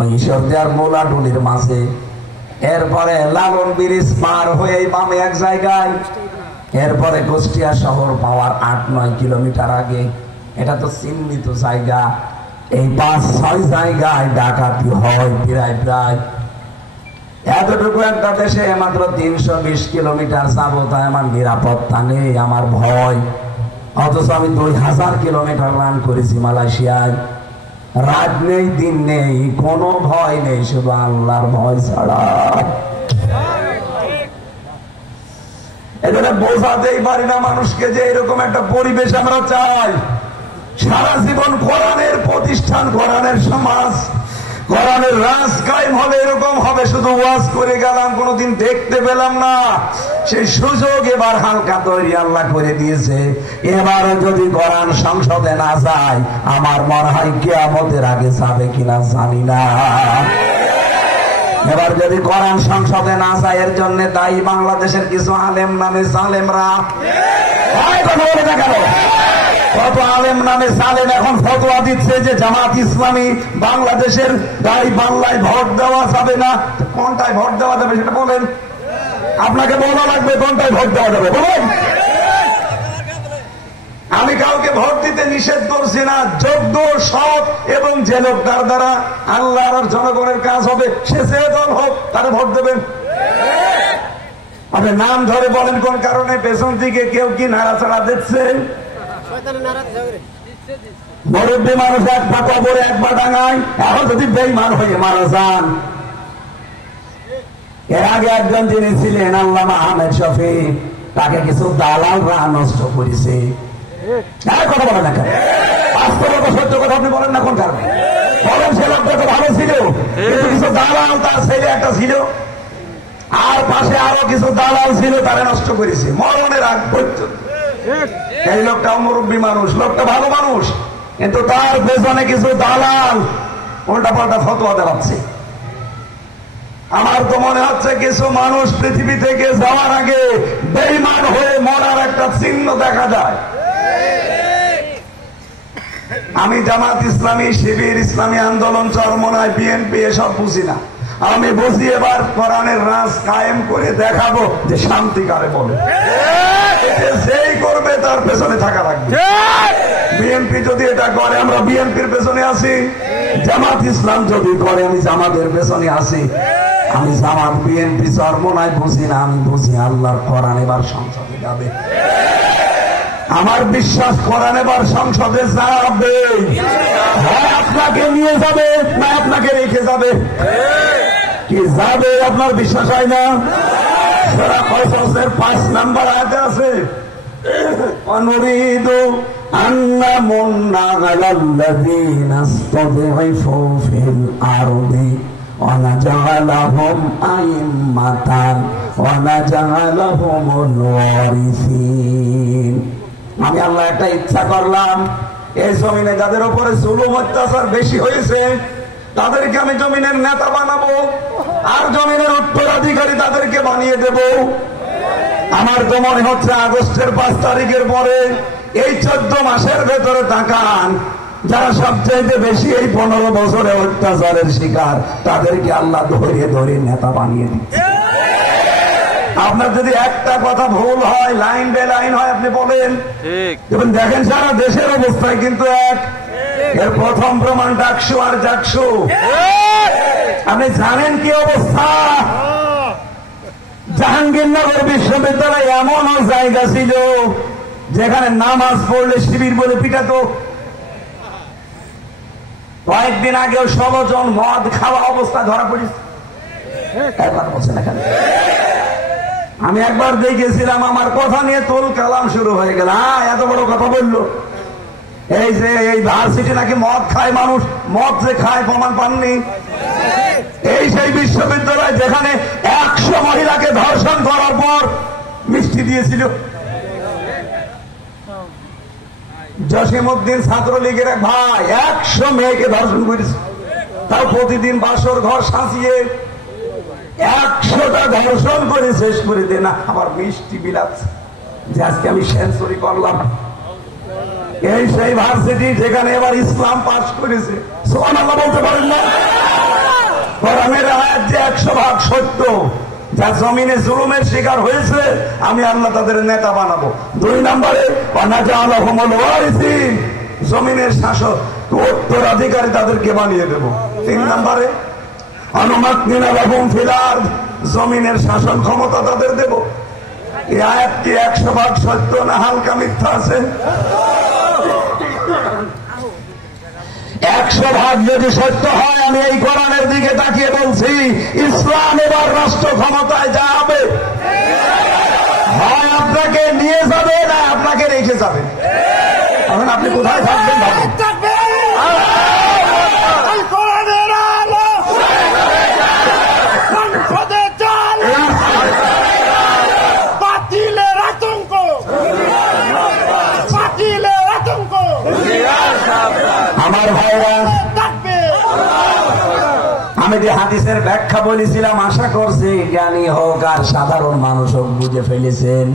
ওই ঈশ্বরদী আর মোলাডুলির মাঝে। এরপরে লালন ব্রিজ পার হয়ে বামে এক জায়গায়, এরপরে কুষ্টিয়া শহর পাওয়ার 8-9 কিলোমিটার আগে। এটা তো চিহ্নিত জায়গা। এই 5-6 জায়গায় ডাকাতি হয় প্রায়। এতটুকু একটা দেশে মাত্র 320 কিলোমিটার যাবো, তাই আমার নিরাপত্তা নেই, আমার ভয়। অথচ আমি 2000 কিলোমিটার রান করেছি মালয়েশিয়ায়। রাত নেই দিন নেই, কোনো ভয় নেই, শুধু আল্লাহর ভয় ছাড়া। এখানে বোঝাতেই পারি না মানুষকে যে এরকম একটা পরিবেশ আমরা চাই। সারা জীবন কোরআনের প্রতিষ্ঠান, কোরআনের সমাজ, কোরআনের রাজ কায়েম হলে এরকম হবে। শুধু ওয়াজ করে গেলাম, কোনোদিন দেখতে পেলাম না। সেই সুযোগ এবার হালকা তৈরি আল্লাহ করে দিয়েছে। এবারও যদি কোরআন সংসদে না যায়, আমার মনে হয় কিয়ামতের আগে যাবে কিনা জানি না। এবার যদি কোরআন সংসদে না যায়, এর জন্য দায়ী বাংলাদেশের কিছু আলেম নামে জালেমরা। কত আলেম নামে জালেম এখন ফতোয়া দিচ্ছে যে জামাত ইসলামী বাংলাদেশের গাড়ি বাংলায় ভোট দেওয়া যাবে না। কোনটায় ভোট দেওয়া যাবে সেটা বলেন, আপনাকে বলা লাগবে কোনটায় ভোট দেওয়া যাবে বলেন। আমি কাউকে ভোট দিতে নিষেধ করছি না। যোগ্য, সৎ এবং যে লোকটার দ্বারা আল্লাহর আর জনগণের কাজ হবে, সে যে দল হোক তারা ভোট দেবেন। আপনি নাম ধরে বলেন কোন কারণে পেছন থেকে কেউ কি নাড়াচাড়া দিচ্ছে। মুরব্বী মানুষ এক পা কবরে এক পা ডাঙায়, এখন যদি বেঈমান হয়ে মারা যান। এর আগে একজন যিনি ছিলেন আল্লামা আহমেদ শফি, তাকে কিছু দালালরা নষ্ট করেছে। কথা বলেন না, বাস্তবতা সত্য কথা আপনি বলেন না কোন কারণে বলেন। সে লোকটা তো ভালো ছিল, কিন্তু কিছু দালাল, তার ছেলে একটা ছিল, আর পাশে আরো কিছু দালাল ছিল, তারা নষ্ট করেছে মরণের আগ পর্যন্ত। এই লোকটা মুরব্বী মানুষ, লোকটা ভালো মানুষ, কিন্তু তার পেছনে কিছু দালাল উল্টা পাল্টা ফতোয়া দেওয়াচ্ছে। আমার তো মনে হচ্ছে কিছু মানুষ পৃথিবী থেকে যাওয়ার আগে বেঈমান হয়ে মরার একটা চিহ্ন দেখা যায়। আমি জামাত ইসলামী, শিবির, ইসলামী আন্দোলন, চরমনায়, বিএনপি এসব বুঝি না। আমি বুঝি এবার কোরআনের রাজ কায়েম করে দেখাবো যে শান্তি কারে বলে। যেই করবে তার পেছনে থাকা লাগবে। বিএনপি যদি এটা করে, আমরা বিএনপির পেছনে আছি। জামাত ইসলাম যদি করে, আমি জামাতের পেছনে আছি। আমি জামাত বিএনপি চরমনায় বুঝি না, আমি বুঝি আল্লাহর কোরআন এবার সংসদে যাবে। আমার বিশ্বাস কোরআন এবার সংসদে যাবে। হ্যাঁ, আপনাকে নিয়ে যাবে না আপনাকে রেখে যাবে? কি যাবে? আপনার বিশ্বাস হয় না? সূরা কসসের 5 নম্বর আয়াতে আছে, অনুরিদু আন্না মুন্না আলাল্লাযীনা ইসতাদঈফু ফিল আরদি ওয়া নাজআলাহুম আইম্মাতান ওয়া নাজআলাহুমুল ওয়ারিসিন। আমি আল্লাহ একটা ইচ্ছা করলাম, এই জমিনে যাদের উপরে জুলুম অত্যাচার বেশি হয়েছে তাদেরকে আমি জমিনের নেতা বানাবো, আর জমিনের উত্তরাধিকারী তাদেরকে বানিয়ে দেব। আমার তো মনে হচ্ছে আগস্টের 5 তারিখের পরে এই 14 মাসের ভেতরে তাকান, যারা সবচাইতে বেশি এই 15 বছরে অত্যাচারের শিকার তাদেরকে আল্লাহ ধরে ধরে নেতা বানিয়ে দিচ্ছে। আপনার যদি একটা কথা ভুল হয়, লাইন বে লাইন হয়, আপনি বলেন। এবং দেখেন সারা দেশের অবস্থায় কিন্তু এক। এর প্রথম প্রমাণ ডাকসু আর জাকসু। আপনি জানেন কি অবস্থা? জাহাঙ্গীরনগর বিশ্ববিদ্যালয় এমনও জায়গা ছিল যেখানে নামাজ পড়লে শিবির বলে পিটাতো। কয়েকদিন আগেও 16 জন মদ খাওয়া অবস্থা ধরা পড়েছে। আমি একবার দেখেছিলাম, আমার কথা নিয়ে তোল কালাম শুরু হয়ে গেল। এত বড় কথা বললো, এই যে এই ভার্সিটি নাকি মদ খায় মানুষ। মদ যে খায় প্রমাণ পাননি? এই সেই বিশ্ববিদ্যালয় যেখানে 100 মহিলাকে ধর্ষণ করার পর মিষ্টি দিয়েছিল। জসিমউদ্দিন ছাত্রলীগের এক ভাই 100 মেয়েকে ধর্ষণ করেছে, তার প্রতিদিন বাসর ঘর সাজিয়ে 100টা ধর্ষণ করে শেষ করে দে না, আবার মিষ্টি বিলাচ্ছে যে আজকে আমি সেঞ্চুরি করলাম। এই সেই ভার্সিটি যেখানে এবার ইসলাম পাস করেছে। সুবহানাল্লাহ বলতে পারেন না? কোরআনের আয়াত যে 100% সত্য। যা জমিনে জুলুমের শিকার হয়েছে আমি আল্লাহ তাদের নেতা বানাবো। 2 নম্বরে ওয়ানাজআলাহুমুল ওয়ারিসিন, জমিনের শাসক উত্তরাধিকারী তাদেরকে বানিয়ে দেব। 3 নম্বরে অনুমাক্কিনা লাহুম ফিল আরদ, জমিনের শাসন ক্ষমতা তাদের দেব। এই আয়াত কি 100% সত্য না হালকা মিথ্যা আছে? 100% যদি সত্য হয়, আমি এই কোরআনের দিকে তাকিয়ে বলছি ইসলাম এবার রাষ্ট্র ক্ষমতায় যাবে। হয় আপনাকে নিয়ে যাবে না আপনাকে রেখে যাবে। এখন আপনি কোথায় থাকবেন ভাবুন। আমার ভাইরা, আমি যে হাদিসের ব্যাখ্যা বলেছিলাম, আশা করছি জ্ঞানী হোক আর সাধারণ মানুষ হোক বুঝে ফেলেছেন।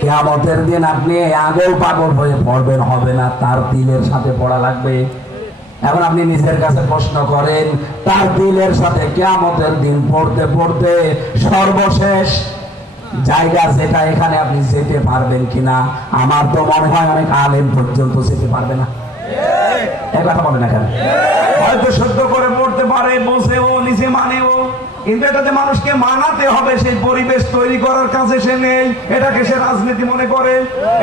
কিয়ামতের দিন আপনি আগল পাগল হয়ে পড়বেন হবে না, তার দিলের সাথে পড়া লাগবে। এখন আপনি নিজের কাছে প্রশ্ন করেন, তার দিলের সাথে কিয়ামতের দিন পড়তে পড়তে সর্বশেষ জায়গা যেটা, এখানে আপনি যেতে পারবেন কিনা? আমার তো মনে হয় অনেক আলেম পর্যন্ত যেতে পারবে না। এই কথা বলে না কেন? হয়তো সহ্য করে পড়তে পারে, বসেও নিজে মানেও, কিন্তু এটাতে মানুষকে মানাতে হবে। সেই পরিবেশ তৈরি করার কাছে সে নেই। এটাকে সে রাজনীতি মনে করে,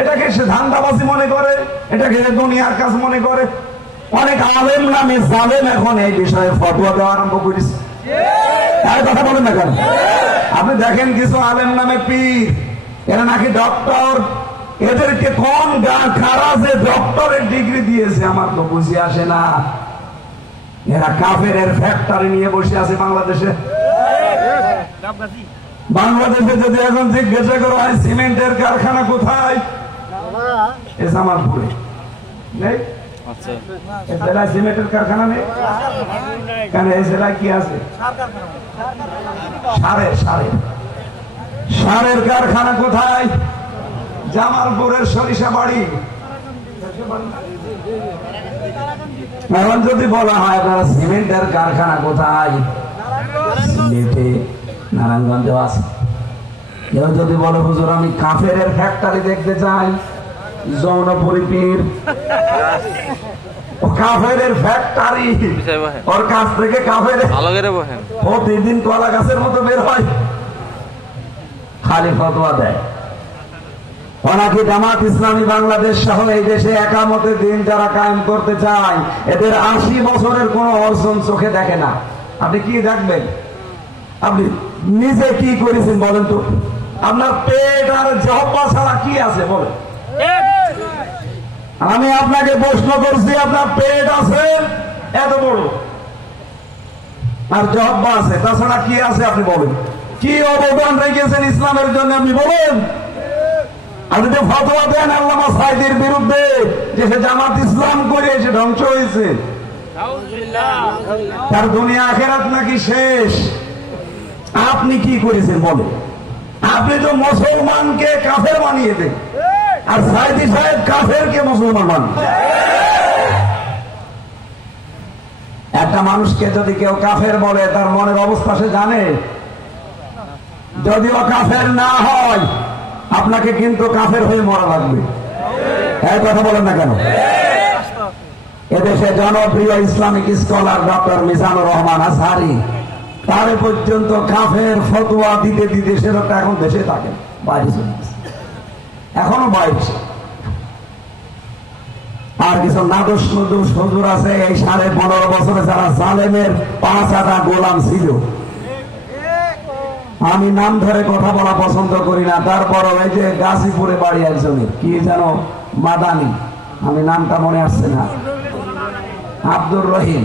এটাকে সে ধান্দাবাজি মনে করে, এটাকে সে দুনিয়ার কাজ মনে করে। অনেক আলেম নামে জালেম এখন এই বিষয়ে ফতোয়া দেওয়া আরম্ভ করেছে। এই কথা বলেন না কেন? আপনি দেখেন কিছু আলেম নামে পীর, এরা নাকি ডক্টর, এদেরকে কোন খারাজে ডক্টরের ডিগ্রি দিয়েছে আমার তো বুঝে আসে না। এরা কাফেরের ফ্যাক্টরি নিয়ে বসে আছে বাংলাদেশে। বাংলাদেশে যদি এখন জিজ্ঞাসা করা হয় সিমেন্টের কারখানা কোথায়, জামালপুরে নেই। জেলায় সিমেন্টের কারখানা নেই কেন? এই জেলায় কি আছে? সারের কারখানা কোথায়? জামালপুরের সরিষা বাড়ি। এখন যদি বলা হয় আপনারা সিমেন্টের কারখানা কোথায়, সিলেটে, নারায়ণগঞ্জে আছে। কেউ যদি বলে হুজুর আমি কাফেরের ফ্যাক্টরি দেখতে চাই, জৌনপুরি পীর ও কাফেরের ফ্যাক্টরি, পিছায় বহেন, ওর কাছ থেকে কাফের ভালো করে বহেন। প্রতিদিন কলা গাছের মতো বের হয়, খালি ফতোয়া দেয়। ওনাকে জামাত ইসলামী বাংলাদেশ সহ এই দেশে একামতের দিন যারা কায়েম করতে চায়, এদের 80 বছরের কোন অর্জন চোখে দেখে না। আপনি কি দেখবেন? আপনি নিজে কি করেছেন বলেন তো? আপনার পেট আর জহ্বা ছাড়া কি আছে বলেন? আমি আপনাকে প্রশ্ন করছি, আপনার পেট আছে এত বড় আর জহ্বা আছে, তাছাড়া কি আছে আপনি বলেন? কি অবদান রেখেছেন ইসলামের জন্য আপনি বলেন? আপনি তো ফতোয়া দেন আল্লামা সাঈদীর বিরুদ্ধে যে সে জামাত ইসলাম করে এসে ধ্বংস হয়েছে, তার দুনিয়া আখিরাত নাকি শেষ। আপনি কি করেছেন বলেন? আপনি তো মুসলমানকে কাফের বানিয়ে দেন, আর সাঈদী সাহেব কাফেরকে মুসলমান বানান। একটা মানুষকে যদি কেউ কাফের বলে, তার মনের অবস্থা সে জানে। যদিও কাফের না হয়, আপনাকে কিন্তু কাফের হয়ে মরা লাগবে। এই কথা বলেন না কেন? এদেশে জনপ্রিয় Islamic scholar doctor Mizanur Rahman Azhari, তার পর্যন্ত কাফের ফতোয়া দিতে দিতে সে লোকটা এখন দেশে থাকে, বাইরে চলে গেছে, এখনো বাইরে। আর কিছু নাদোষ নুদোষ হুজুর আছে এই 15.5 বছরে যারা জালেমের 5 আটা গোলাম ছিল। আমি নাম ধরে কথা বলা পছন্দ করি না, তারপরও এই যে গাজীপুরে বাড়ি একজনের, কি যেন মাদানি, আমি নামটা মনে আসছে না, আব্দুর রহিম।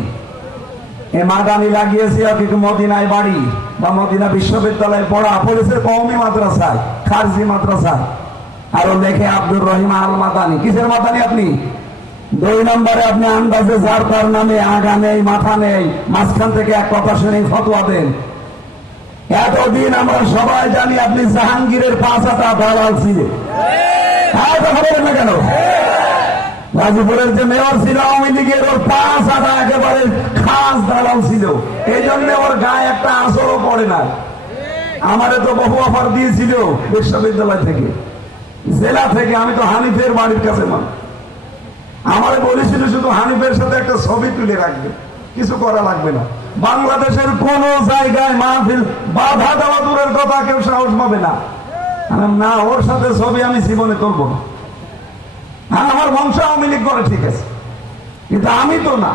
এ মাদানি লাগিয়েছে কিন্তু মদিনায় বাড়ি বা মদিনা বিশ্ববিদ্যালয়ে পড়া, পড়েছে কওমি মাদ্রাসায়, খারজি মাদ্রাসায়। আরো লেখে আব্দুর রহিম আল মাদানি। কিসের মাদানি আপনি? 2 নম্বরে আপনি আন্দাজে যার তার নামে আগা নেই মাথা নেই, মাঝখান থেকে এক কথা শুনে ফতোয়া দেন। এতদিন আমরা সবাই জানি আপনি জাহাঙ্গীরের 5 আটা দালাল ছিলেন। বলেন না কেন? গাজীপুরের যে মেয়র ছিল আওয়ামী লীগের, ওর 5 আটা একেবারে খাস দালাল ছিল, এই জন্য ওর গায়ে একটা আঁচড়ও পড়ে না। আমারে তো বহু অফার দিয়েছিল বিশ্ববিদ্যালয় থেকে, জেলা থেকে। আমি তো হানিফের বাড়ির কাছে মানুষ, আমারে বলেছিল শুধু হানিফের সাথে একটা ছবি তুলে রাখবে, কিছু করা লাগবে না। বাংলাদেশের কোন জায়গায় মাহফিল বাধা দেওয়া দূরের কথা, কেউ সাহস পাবে না। না, ওর সাথে ছবি আমি জীবনে তুলবো না। হ্যাঁ, আমার বংশ আওয়ামী লীগ করে, ঠিক আছে, কিন্তু আমি তো না।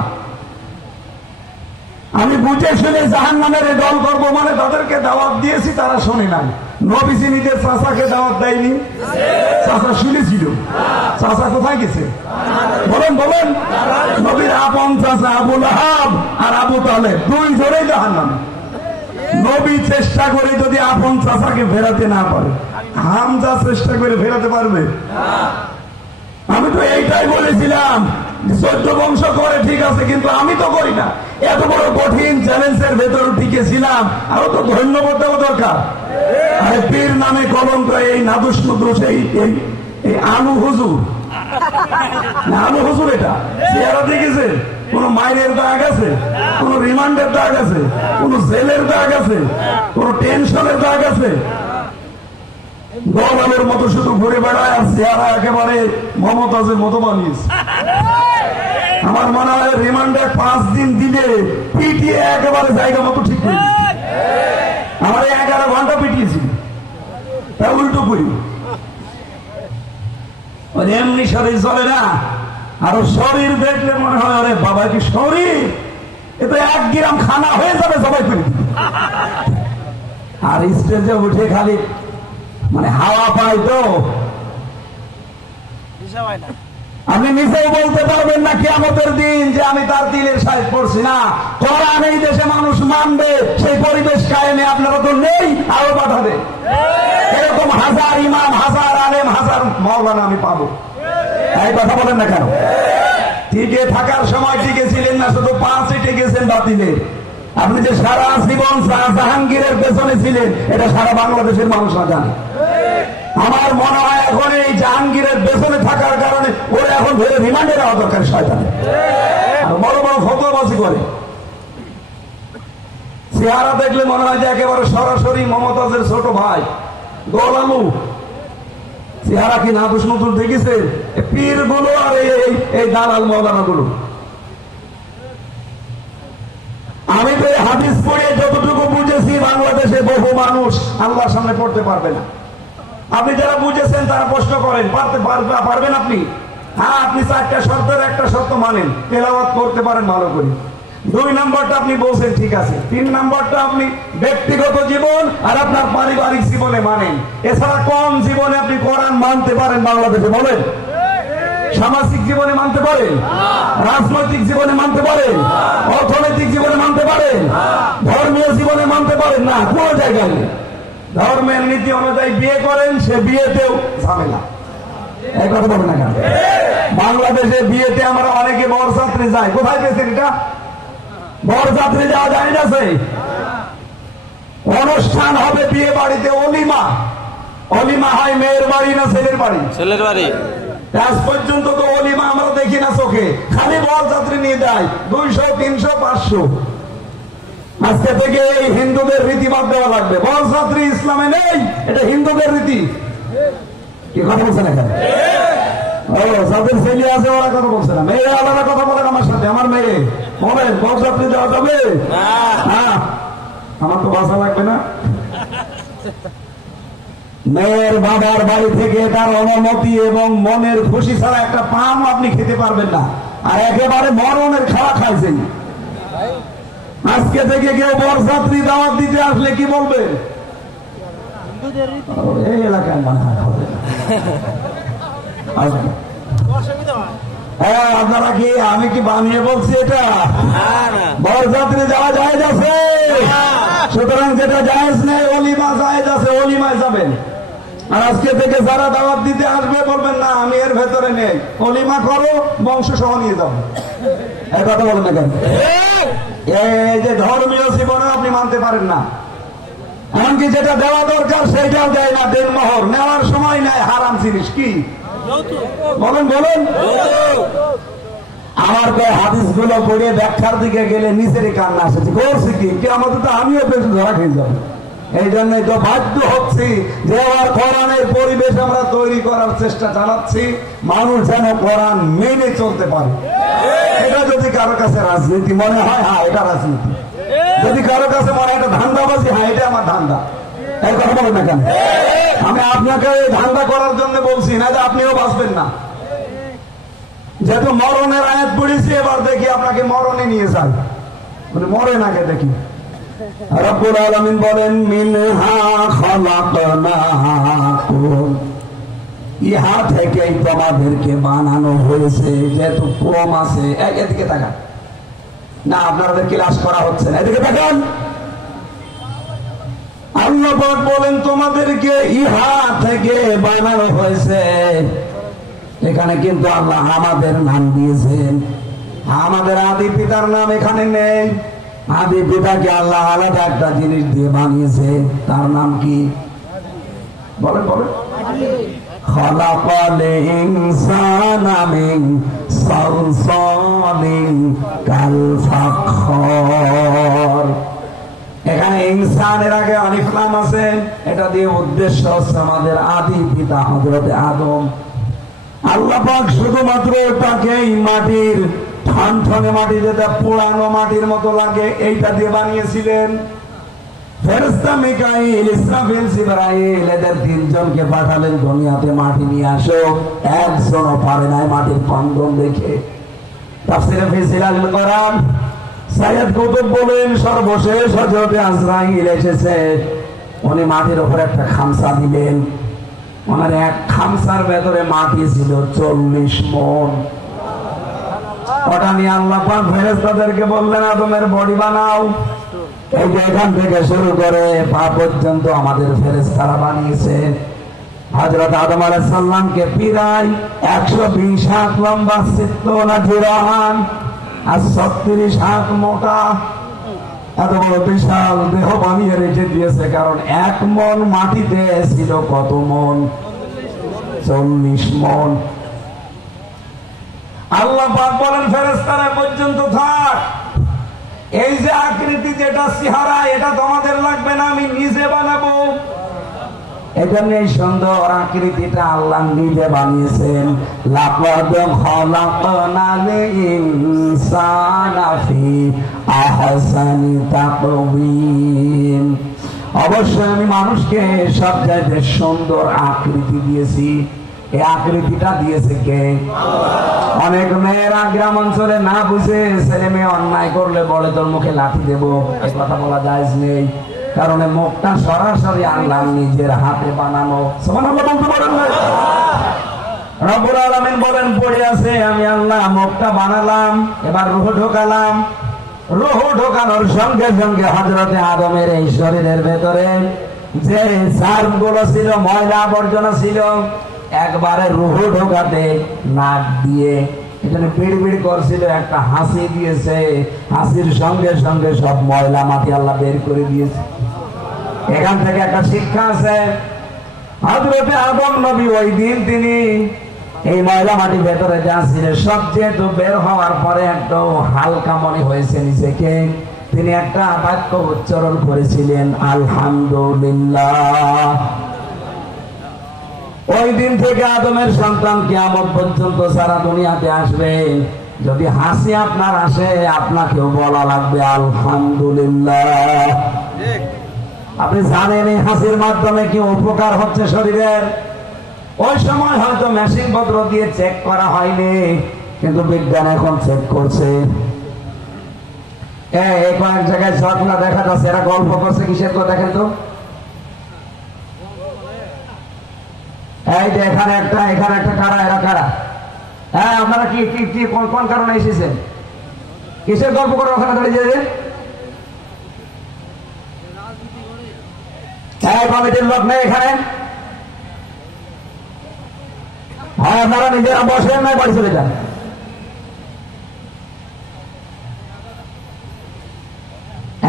আমি বুঝে শুনে জাহান্নামের দল করবো মানে তাদেরকে দাওয়াত দিয়েছি, তারা শোনে নাই। নবীজি নিজের চাচাকে দাওয়াত দেয়নি, চাচা শুনেছিল। চাচা কোথায় গেছে বলেন? বলেন, নবীর আপন চাচা আবু লাহাব আর আবু তালেব 2 জনেই জাহান্নামে। নবী চেষ্টা করে যদি আপন চাচাকে ফেরাতে না পারে, হামজা চেষ্টা করে ফেরাতে পারবে? আমি তো এইটাই বলেছিলাম, 14 বংশ করে ঠিক আছে, কিন্তু আমি তো করি না। এত বড় কঠিন চ্যালেঞ্জের ভেতরে টিকেছিলাম, আরো তো ধন্যবাদ দেওয়া দরকার। আরে পীর নামে কলঙ্ক এই নাদুস নুদুস, এই আনু হুজুর, আনু হুজুর, এটা চেহারা দেখেছে? কোন মাইনের দাগ আছে? কোন রিমান্ডের দাগ আছে? কোন জেলের দাগ আছে? কোন টেনশনের দাগ আছে? গোলামের মতো শুধু ঘুরে বেড়ায়, আর চেহারা একেবারে মমতাজের মতো বানিয়েছে। আমার মনে হয় রিমান্ডে 5 দিন দিলে পিটিয়ে একেবারে জায়গা মতো ঠিক করে আমার 11 ঘন্টা পিটিয়েছিল, তা উল্টো করি। এমনি শরীর চলে না, আরো শরীর দেখলে মনে হয় আরে বাবা কি শরীর, এ তো 1 গ্রাম খানা হয়ে যাবে সবাই করে। আর স্টেজে উঠে খালি মানে হাওয়া পায় তো, আপনি নিজেও বলতে পারবেন না কিয়ামতের দিন যে আমি তার দিলের সাহেব পড়ছি না। কোরআন এই দেশে মানুষ মানবে, সেই পরিবেশ কায়েমে আপনারা তো নেই, আরো পাঠাবে। এরকম 1000 ইমাম, 1000 আলেম, 1000 মাওলানা আমি পাবো। এই কথা বলেন না কেন? টিকে থাকার সময় টিকে ছিলেন না, শুধু 5ই টিকেছেন বাতিলে। আপনি যে সারা জীবন জাহাঙ্গীরের পেছনে ছিলেন, এটা সারা বাংলাদেশের মানুষরা জানে। আমার মনে হয় এখন এই জাহাঙ্গীরের পেছনে থাকার কারণে ওরা এখন ধরে রিমান্ডে নেওয়া দরকার। শয়তান আর বড় বড় ফতোয়াবাজি করে, চেহারা দেখলে মনে হয় যে একেবারে সরাসরি মমতাজের ছোট ভাই গোলামু। চেহারা কি নাদুস নতুন দেখেছে? পীর গুলো আর এই দালাল মৌলানা গুলো আমি তো এই হাদিস পড়ে যতটুকু বুঝেছি, বাংলাদেশে বহু মানুষ আল্লাহর সামনে পড়তে পারবে না। আপনি যারা বুঝেছেন তারা প্রশ্ন করেন, পারবেন আপনি? হ্যাঁ, আপনি 4টা শর্তের একটা শর্ত মানেন, তেলাওয়াত করতে পারেন ভালো করে। 2 নম্বরটা আপনি বলছেন ঠিক আছে। 3 নম্বরটা আপনি ব্যক্তিগত জীবন আর আপনার পারিবারিক জীবনে মানেন। এছাড়া কোন জীবনে আপনি কোরআন মানতে পারেন বাংলাদেশে বলেন? সামাজিক জীবনে মানতে পারেন? রাজনৈতিক জীবনে মানতে পারেন? অর্থনৈতিক জীবনে মানতে পারেন? ধর্মীয় জীবনে মানতে পারেন না? কোন জায়গায় ধর্মের নীতি অনুযায়ী বিয়ে করেন, সে বিয়েতেও ঝামেলা। এই কথা বলবেন না কেন? বাংলাদেশে বিয়েতে আমরা অনেকে বরযাত্রী যাই, কোথায় পেয়েছেন এটা? বরযাত্রী যাওয়া যায় না। অনুষ্ঠান হবে বিয়ে বাড়িতে, অলিমা। অলিমা হয় মেয়ের বাড়ি না ছেলের বাড়ি? ছেলের বাড়ি। আজ পর্যন্ত তো অলিমা আমরা দেখি না চোখে, খালি বরযাত্রী নিয়ে যায় 200, 300, 500। আজকে থেকে এই হিন্দুদের রীতি বাদ দেওয়া লাগবে। বরযাত্রী ইসলামে নেই, এটা হিন্দুদের রীতি। কি কথা বলছেন এখানে? ও, যাদের ছেলে আছে ওরা কথা বলছে না। মেয়ে আলাদা কথা বলেন আমার সাথে। আমার মেয়ে বলেন বরযাত্রী যাওয়া যাবে? হ্যাঁ, আমার তো বাসা লাগবে না। মেয়ের বাবার বাড়ি থেকে তার অনুমতি এবং মনের খুশি ছাড়া একটা পান আপনি খেতে পারবেন না। আর একেবারে মরণের খাওয়া খাইছেন। আজকে থেকে কেউ বরযাত্রী দাওয়াত দিতে আসলে কি বলবেন? এই এলাকায় মনে হয় হবে না। হ্যাঁ, আপনারা কি, আমি কি বানিয়ে বলছি এটা? বরযাত্রী যাওয়া জায়েজ আছে। সুতরাং যেটা জায়েজ নেই, অলিমা জায়েজ আছে, অলিমায় যাবেন। আর আজকে থেকে যারা দাওয়াত দিতে আসবে বলবেন না আমি এর ভেতরে নেই, অলিমা করো, বংশ সহ নিয়ে যাবো। এই কথা বলেন না কেন? এই যে ধর্মীয় জীবনে আপনি মানতে পারেন না, এমনকি যেটা দেওয়া দরকার সেইটাও দেয় না। দেনমোহর নেওয়ার সময় নেয় হারাম জিনিস। কি বলেন? আমার কয় হাদিস গুলো পড়ে ব্যাখ্যার দিকে গেলে নিজেরই কান্না আসছে। করছি কি আমাদের তো আমিও বেশ ধরা খেয়ে যাবো। এই জন্যই তো বাধ্য হচ্ছি যে আবার কোরআনের পরিবেশ আমরা তৈরি করার চেষ্টা চালাচ্ছি, মানুষ যেন কোরআন মেনে চলতে পারে। এটা যদি কারো কাছে রাজনীতি মনে হয়, হ্যাঁ এটা রাজনীতি। যদি কারো কাছে মনে হয় এটা ধান্দাবাজি, হ্যাঁ এটা আমার ধান্দা। এই কথা বলেন না কেন? আমি আপনাকে ধান্দা করার জন্য বলছি না যে আপনিও বাঁচবেন না। যেহেতু মরণের আয়াত পড়েছি, এবার দেখি আপনাকে মরণে নিয়ে যাই, মরেন আগে দেখি। রব্বুল আলামিন বলেন মিনহা খালাকনাকুম, ইহা থেকেই তোমাদেরকে বানানো হয়েছে। যেহেতু কম আছে, এদিকে তাকান না, আপনাদের ক্লাস করা হচ্ছে না, এদিকে তাকান। আল্লাহ পাক বলেন তোমাদেরকে ইহা থেকে বানানো হয়েছে। এখানে কিন্তু আল্লাহ আমাদের নাম দিয়েছেন, আমাদের আদি পিতার নাম এখানে নেই। আদি পিতাকে আল্লাহ আলাদা একটা জিনিস দিয়ে বানিয়েছে, তার নাম কি বলেন? খালাকাল ইনসানা মিন সালসালিন কাল ফাখর। এখানে ইনসানের আগে আলিফ লাম আছে, এটা দিয়ে উদ্দেশ্য হচ্ছে আমাদের আদি পিতা হযরত আদম। আল্লাহ পাক শুধুমাত্র তাকে মাটির ঠনঠনে মাটি, যেটা পোড়ানো মাটির মতো লাগে, এইটা দিয়ে বানিয়েছিলেন। ফেরেশতা মিকাইল, ইসরাফিল, জিবরাইল এদের 3 জনকে পাঠালেন দুনিয়াতে মাটি নিয়ে আসো। একজনও পারে নাই মাটির কন্দন দেখে। তাফসীরে ফি জিলালিল কোরআন সাইয়্যিদ কুতুব বলেন সর্বশেষ হযরত আজরাইল এসেছে, উনি মাটির উপর একটা খামসা দিলেন। ওনার এক খামসার ভেতরে মাটি ছিল 40 মণ। ওটা নিয়ে আল্লাহ পাক ফেরেশতাদেরকে বললেন আদমের বডি বানাও। এই যে এখান থেকে শুরু করে পা পর্যন্ত আমাদের ফেরেশতারা বানিয়েছে। হযরত আদম আলাইহিস সালামকে প্রায় 120 হাত লম্বা, 70 জিরাহান আর 36 হাত মোটা, এত বড় বিশাল দেহ বানিয়ে রেখে দিয়েছে। কারণ 1 মণ মাটিতে ছিল কত মণ? 40 মণ। আল্লাহ পাক বলেন ফেরেশতারা পর্যন্ত থাক, এই যে আকৃতি, যেটা চেহারা, এটা তোমাদের লাগবে না, আমি নিজে বানাবো। এই জন্য এই সুন্দর আকৃতিটা আল্লাহ নিজে বানিয়েছেন। লাকাদ খালাকনাল ইনসানা ফি আহসানি তাকওয়িম। অবশ্যই আমি মানুষকে সব জায়গায় সুন্দর আকৃতি দিয়েছি। এই আকৃতিটা দিয়েছে কে? অনেক মেয়েরা গ্রাম অঞ্চলে না বুঝে ছেলে মেয়ে অন্যায় করলে বলে তোর মুখে লাঠি দেবো, এই কথা বলা জায়েজ নেই। কারণ মুখটা সরাসরি আল্লাহ নিজের হাতে বানানো। সুবহানাল্লাহ বলতে পারেন না? রব্বুল আলামিন বলেন পড়ে আছে আমি আল্লাহ মুখটা বানালাম, এবার রূহ ঢোকালাম। রূহ ঢোকানোর সঙ্গে সঙ্গে হযরতে আদমের এই শরীরের ভেতরে যে সার্মগুলো ছিল, ময়লা আবর্জনা ছিল, একবারে রূহ ঢোকাতে নাক দিয়ে এখানে বিড়বিড় করছিল, একটা হাসি দিয়েছে, হাসির সঙ্গে সঙ্গে সব ময়লা মাটি আল্লাহ বের করে দিয়েছে। এখান থেকে একটা শিক্ষা আছে, হযরতে আদম নবী ওই দিন তিনি এই ময়লা মাটি ভেতরে যা ছিল সব যেহেতু বের হওয়ার পরে একটু হালকা মনে হয়েছে নিজেকে, তিনি একটা বাক্য উচ্চারণ করেছিলেন আলহামদুলিল্লাহ। ওই দিন থেকে আদমের সন্তান কিয়ামত পর্যন্ত সারা দুনিয়াতে আসবে, যদি হাসি আপনার আসে আপনাকেও বলা লাগবে আলহামদুলিল্লাহ। আপনি জানেন এই হাসির মাধ্যমে কি উপকার হচ্ছে শরীরের? ওই সময় হয়তো মেশিন পত্র দিয়ে চেক করা হয়নি, কিন্তু বিজ্ঞান এখন চেক করছে। কয়েক জায়গায় চকলা দেখা যাচ্ছে, এরা গল্প করছে কিসের তো দেখেন তো। এই যে এখানে একটা কারা, এরা কারা? হ্যাঁ, আপনারা কি কি কি কোন কারণে এসেছেন? কিসের গল্প করে ওখানে দাঁড়িয়ে? কমিটির লোক নেই এখানে? হ্যাঁ, আপনারা নিজেরা বসেন না বাড়ি চলে যান।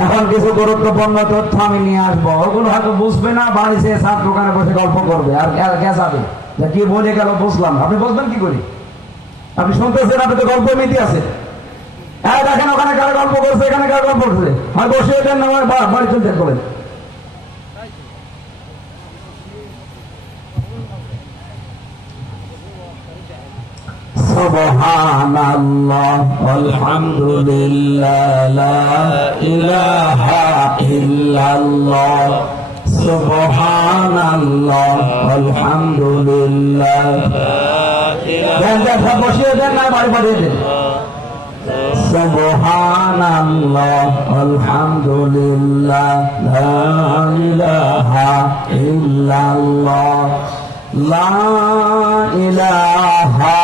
এখন কিছু গুরুত্বপূর্ণ তথ্য আমি নিয়ে আসবো, ওগুলো হয়তো বুঝবে না, বাড়িতে সাত দোকানে বসে গল্প করবে আর গেছাবে কি বলে গেল বুঝলাম। আপনি বুঝবেন কি করি? আপনি শুনতেছেন, আপনি তো গল্প নীতি আছে। দেখেন ওখানে কারা গল্প করছে, এখানে কারা গল্প করছে, হয় বসে এটেন না বাড়ি চলতে বলেন। সুবহানাল্লাহ আলহামদুলিল্লাহ লা ইলাহা ইল্লাল্লাহ সুবহানাল্লাহ আলহামদুলিল্লাহ। বসিয়ে দেন না বাড়ি পাঠিয়ে দেন। সুবহানাল্লাহ আলহামদুলিল্লাহ লা ইলাহা ইল্লাল্লাহ লা ইলাহা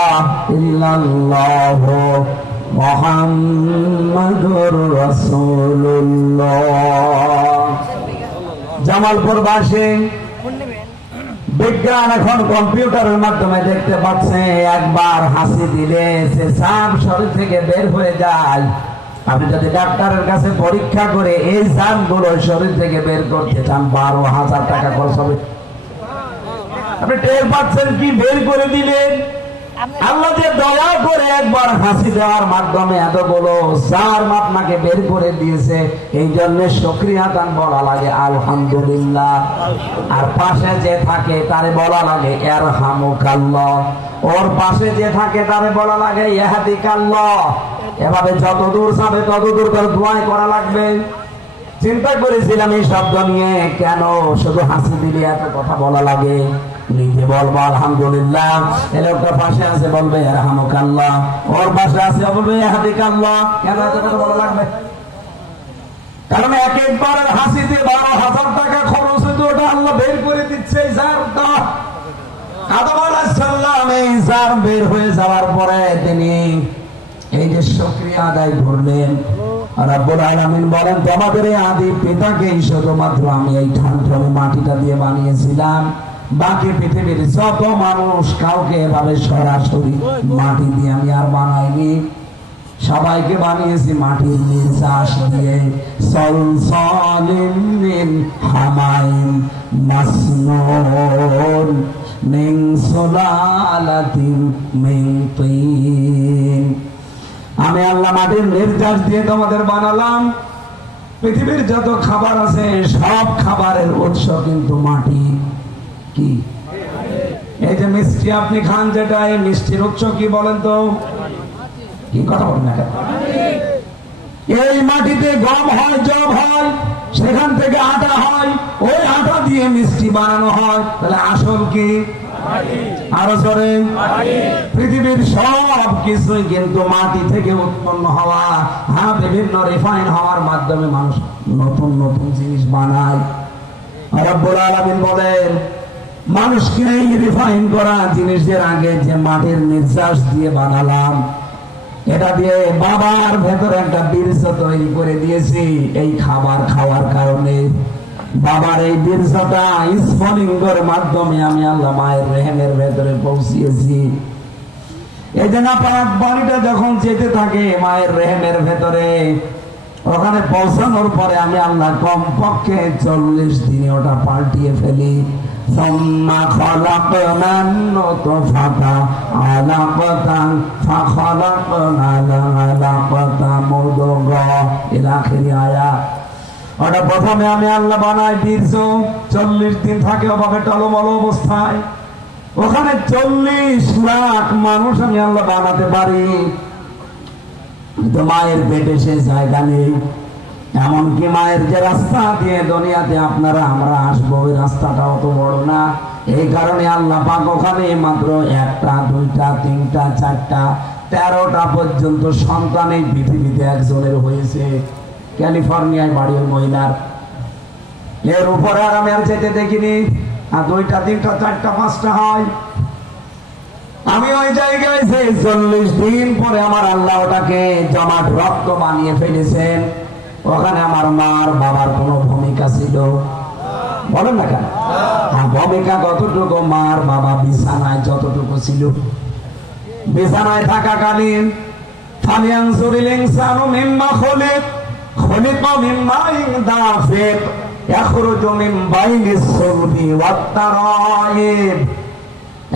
ইল্লাল্লাহ মুহাম্মাদুর রাসূলুল্লাহ। জামালপুর বাসী বিজ্ঞান এখন কম্পিউটারের মাধ্যমে দেখতে পাচ্ছে, একবার হাসি দিলে সে সাপ শরীর থেকে বের হয়ে যায়। আপনি যদি ডাক্তারের কাছে পরীক্ষা করে এই সাপগুলো শরীর থেকে বের করতে চান 12,000 টাকা খরচ হবে। আপনি টের পাচ্ছেন কি বের করে দিলেন? আল্লাহ যে দয়া করে একবার হাসি দেওয়ার মাধ্যমে এতগুলো সার্ম আপনাকে বের করে দিয়েছে, এই জন্য শুকরিয়া দান বলা লাগে আলহামদুলিল্লাহ। আর পাশে যে থাকে তারে বলা লাগে ইয়ারহামুকাল্লাহ, ওর পাশে যে থাকে তারে বলা লাগে ইয়াহদিকাল্লাহ। এভাবে যত দূর যাবে তত দূর করে দোয়া করা লাগবে। চিন্তা করেছিলাম এই শব্দ নিয়ে, কেন শুধু হাসি দিলে এত কথা বলা লাগে? নিজে বলবো আলহামদুলিল্লাহ, লোকটা পাশে আছে বলবে ইয়ারহামুকাল্লাহ, ওর পাশে আছে বলবে ইয়াহদিকাল্লাহ। কেন এত কথা বলা লাগবে? কারণ এক একবার হাসিতে 12,000 টাকা খরচ হতো, ওটা আল্লাহ বের করে দিচ্ছে। আদম আলাইহিস সালাম এই জার বের হয়ে যাওয়ার পরে তিনি এই যে শুকরিয়া আদায় করলেন। রব্বুল আলামিন বলেন তোমাদের এই আদি পিতাকে শুধুমাত্র আমি এই ঠনঠনে মাটিটা দিয়ে বানিয়েছিলাম, বাকি পৃথিবীর যত মানুষ কাউকে এভাবে সরাসরি মাটি দিয়ে আমি আর বানাইনি, সবাইকে বানিয়েছি মাটির নির্যাস দিয়ে। সলসলিন মিন হামাইম মাসনুন মিন সুলালাতিন মিন তিন। আমি আল্লাহ মাটির নির্যাস দিয়ে তোমাদের বানালাম। পৃথিবীর যত খাবার আছে সব খাবারের উৎস কিন্তু মাটি। কি? এই যে মিষ্টি আপনি খান, যেটা এই মিষ্টির উৎস কি বলেন তো? কি কথা বলেন না? এই মাটিতে গম হয়, জব হয়, সেখান থেকে আটা হয়, ওই আটা দিয়ে মিষ্টি বানানো হয়। তাহলে আসল কি? আরো জোরে। পৃথিবীর সব কিছুই কিন্তু মাটি থেকে উৎপন্ন হওয়া। হ্যাঁ, বিভিন্ন রিফাইন হওয়ার মাধ্যমে মানুষ নতুন নতুন জিনিস বানায়। রব্বুল আলামিন বলেন, মানুষকে এই রিফাইন করা জিনিসের আগে যে মাটির নির্যাস দিয়ে বানালাম, এটা দিয়ে বাবার ভেতরে একটা বীর্য তৈরি করে দিয়েছি। এই খাবার খাওয়ার কারণে বাবার এই বীর্যটা স্ফলিঙ্গের মাধ্যমে আমি আল্লাহ মায়ের রেহেমের ভেতরে পৌঁছিয়েছি। এই যে নাপাক পানিটা যখন যেতে থাকে মায়ের রেহেমের ভেতরে, ওখানে পৌঁছানোর পরে আমি আল্লাহ কমপক্ষে 40 দিনে ওটা পাল্টিয়ে ফেলি। ওটা প্রথমে আমি আল্লাহ বানাই বীর্য, 40 দিন থাকে ওভাবে টলমল অবস্থায়। ওখানে 40 লাখ মানুষ আমি আল্লাহ বানাতে পারি, কিন্তু মায়ের পেটে সে জায়গা নেই। এমনকি মায়ের যে রাস্তা দিয়ে দুনিয়াতে আপনারা আমরা আসবো, ওই রাস্তাটা অত বড় না। এই কারণে আল্লাহ পাক ওখানে মাত্র 1টা 2টা 3টা 4টা 13টা পর্যন্ত সন্তান এই পৃথিবীতে একজনের হয়েছে। ক্যালিফোর্নিয়ায় বাড়ি ওই মহিলার। এর উপরে আর আমি আর যেতে দেখিনি। আর 2টা 3টা 4টা 5টা হয়। আমি ওই জায়গায় 40 দিন পরে আমার আল্লাহ ওটাকে জমাট রক্ত বানিয়ে ফেলেছেন। ওখানে আমার মার বাবার কোনো ভূমিকা ছিল? বলেন না কেন? ভূমিকা কতটুকু? মার বাবা বিছানায় যতটুকু ছিল, বিছানায় থাকাকালীন ফালিয়ানজুরিল ইনসানু মিম্মা খুলিকা মিম্মা দাফিক ইয়াখরুজু মিন বাইনিস সুলবি ওয়াত তারাইব।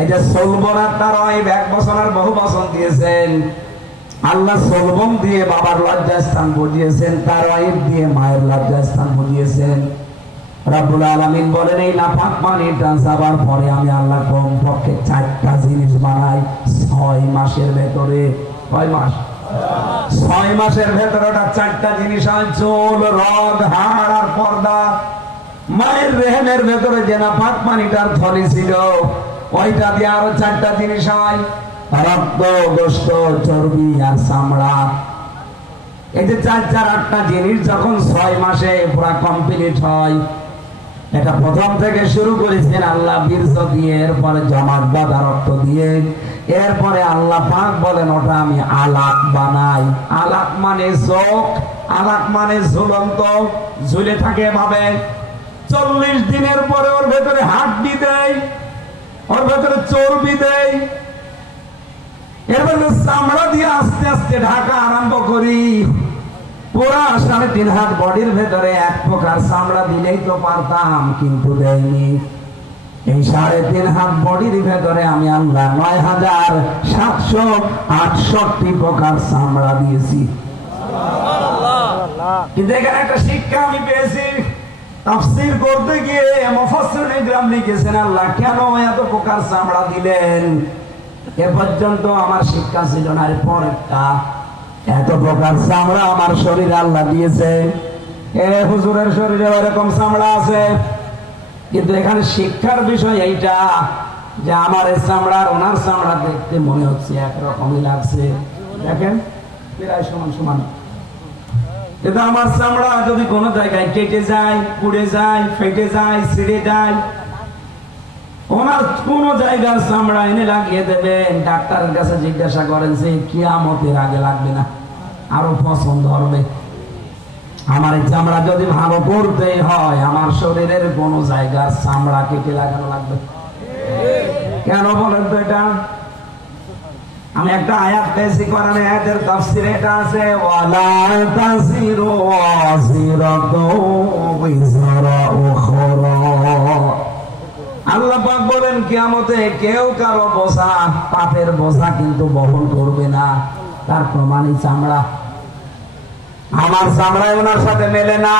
এই যে সলবন আর তারাইব, এক বছরের বহু বচন দিয়েছেন আল্লাহ। সলবন দিয়ে বাবার লজ্জাস্থান বুঝিয়েছেন, তারাইব দিয়ে মায়ের লজ্জাস্থান বুঝিয়েছেন। রব্বুল আলামিন বলেন, এই নাপাক পানিটা যাবার পরে আমি আল্লাহ কমপক্ষে 4টা জিনিস বানাই 6 মাসের ভেতরে। কয় মাস? 6 মাসের ভেতরে ওটা 4টা জিনিস হয়, চুল, রগ, হাড় আর পর্দা। মায়ের রেহেমের ভেতরে যে নাপাক পানিটার থলি ছিল, ওইটা দিয়ে আরো 4টা জিনিস হয়, রক্ত, গোশত, চর্বি আর চামড়া। এই যে 4-8টা জিনিস যখন 6 মাসে পুরা কমপ্লিট হয়, এটা প্রথম থেকে শুরু করেছেন আল্লাহ বীর্য দিয়ে, এরপরে জমাট বাঁধা রক্ত দিয়ে, এরপরে আল্লাহ পাক বলেন ওটা আমি আলাক বানাই। আলাক মানে চোখ, আলাক মানে ঝুলন্ত, ঝুলে থাকে এভাবে। 40 দিনের পরে ওর ভেতরে হাড্ডি দেয়, ওর ভেতরে চর্বি দেয়, এর ভেতরে চামড়া দিয়ে আস্তে আস্তে ঢাকা আরম্ভ করি। পুরা 3.5 হাত বডির ভেতরে 1 প্রকার চামড়া দিলেই তো পারতাম, কিন্তু দেয়নি। এই 3.5 হাত বডির ভেতরে আমি আল্লাহ 9,768 প্রকার চামড়া দিয়েছি। কিন্তু এখানে একটা শিক্ষা আমি পেয়েছি। তাফসীর করতে গিয়ে মুফাসসিরিন গ্রাম লিখেছেন, আল্লাহ কেন এত প্রকার চামড়া দিলেন? এ পর্যন্ত আমার শিক্ষা ছিল না। এরপর একটা এত প্রকার চামড়া আমার শরীরে আল্লাহ দিয়েছে। হুজুরের শরীরে এরকম চামড়া আছে, কিন্তু এখানে শিক্ষার বিষয় এইটা যে আমার এই চামড়া আর ওনার চামড়া দেখতে মনে হচ্ছে একরকমই লাগছে। দেখেন প্রায় সমান সমান, কিন্তু আমার চামড়া যদি কোনো জায়গায় কেটে যায়, পুড়ে যায়, ফেটে যায়, ছিঁড়ে যায়, ওনার কোন জায়গার চামড়া এনে লাগিয়ে দেবেন, ডাক্তারের কাছে জিজ্ঞাসা করেন যে কিয়ামতের আগে লাগবে না, আরো পছন্দ হবে। আমার এই চামড়া যদি ভালো করতে হয়, আমার শরীরের কোন জায়গার চামড়া কেটে লাগানো লাগবে। কেন বলেন তো? এটা আমি একটা আয়াত পেয়েছি কোরআনে, আয়াতের তাফসীরে এটা আছে, ওয়ালা তাসিরু ওয়াসিরাতু বিজরা উখরা। আল্লাহ পাক বলেন কিয়ামতে কেউ কারো বোঝা, পাপের বোঝা কিন্তু বহন করবে না। তার প্রমাণই চামড়া। আমার চামড়া ওনার সাথে মেলে না,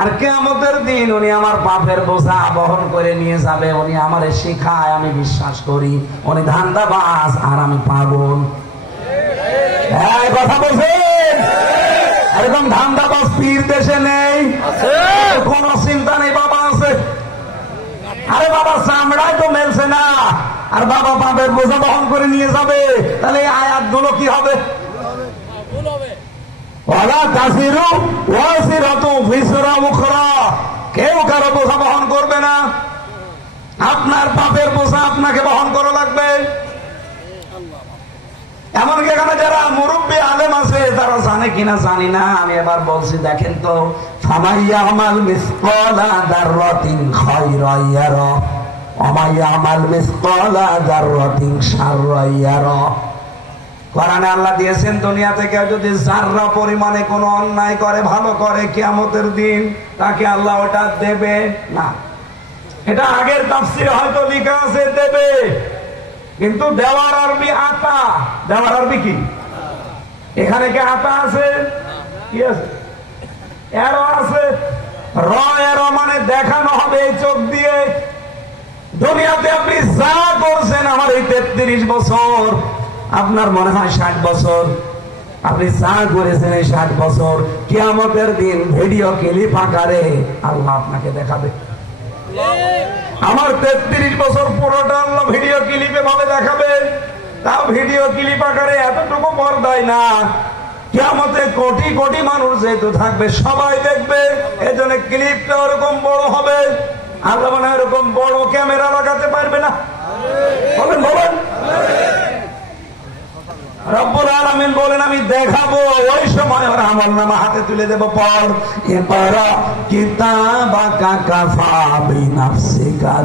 আর কিয়ামতের দিন উনি আমার পাপের বোঝা বহন করে নিয়ে যাবে। উনি আমারে শিখায়, আমি বিশ্বাস করি। উনি ধান্দাবাজ আর আমি পাগল। এই কথা বলছেন? এরকম ধান্দাবাজ পীর দেশে নেই, কোন চিন্তা নেই। বাবা আছে, আরে বাবা চামড়ায় তো মেলছে না, আর বাবা পাপের বোঝা বহন করে নিয়ে যাবে। তাহলে এই আয়াতগুলো কি হবে? কেউ কারো বোঝা বহন করবে না, আপনার পাপের বোঝা আপনাকে বহন করা লাগবে। এমনকি এখানে যারা মুরব্বী আলেম আছে তারা জানে কিনা জানি না, আমি এবার বলছি দেখেন তো, ফামাইয়ামাল মিসকালা যাররাতিন খায়রান ইয়ারা ওয়া মাইয়ামাল মিসকালা যাররাতিন শাররান ইয়ারা। কোরআনে আল্লাহ দিয়েছেন দুনিয়াতে কেউ যদি যাররা পরিমাণে কোনো অন্যায় করে, ভালো করে, কিয়ামতের দিন তাকে আল্লাহ ওটা দেবে না। এটা আগের তাফসীরে হয়তো লেখা আছে দেবে, কিন্তু দেওয়ার আরবি আতা। দেওয়ার আরবি কি? এখানে কি আতা আছে? কি আছে? এরো আছে। র এরো মানে দেখানো হবে এই চোখ দিয়ে। দুনিয়াতে আপনি যা করছেন আমার এই 33 বছর, আপনার মনে হয় 60 বছর, আপনি যা করেছেন এই 60 বছর, কিয়ামতের দিন ভিডিও ক্লিপ আকারে আল্লাহ আপনাকে দেখাবে। আমার 33 বছর পুরোটা আল্লাহ ভিডিও ক্লিপে ভাবে দেখাবে। তাও ভিডিও ক্লিপ আকারে এতটুকু পর্দায় না। কিয়ামতে কোটি কোটি মানুষ যেহেতু থাকবে, সবাই দেখবে, এজন্য ক্লিপটা ওরকম বড় হবে। আল্লাহ মানে এরকম বড় ক্যামেরা লাগাতে পারবে না। বলেন বলেন। রব্বুল আলামিন বলেন আমি দেখাবো, ওই সময় ওর আমলনামা হাতে তুলে দেব। পড় ইকরা কিতাবাকা কাফা বিনাফসিকা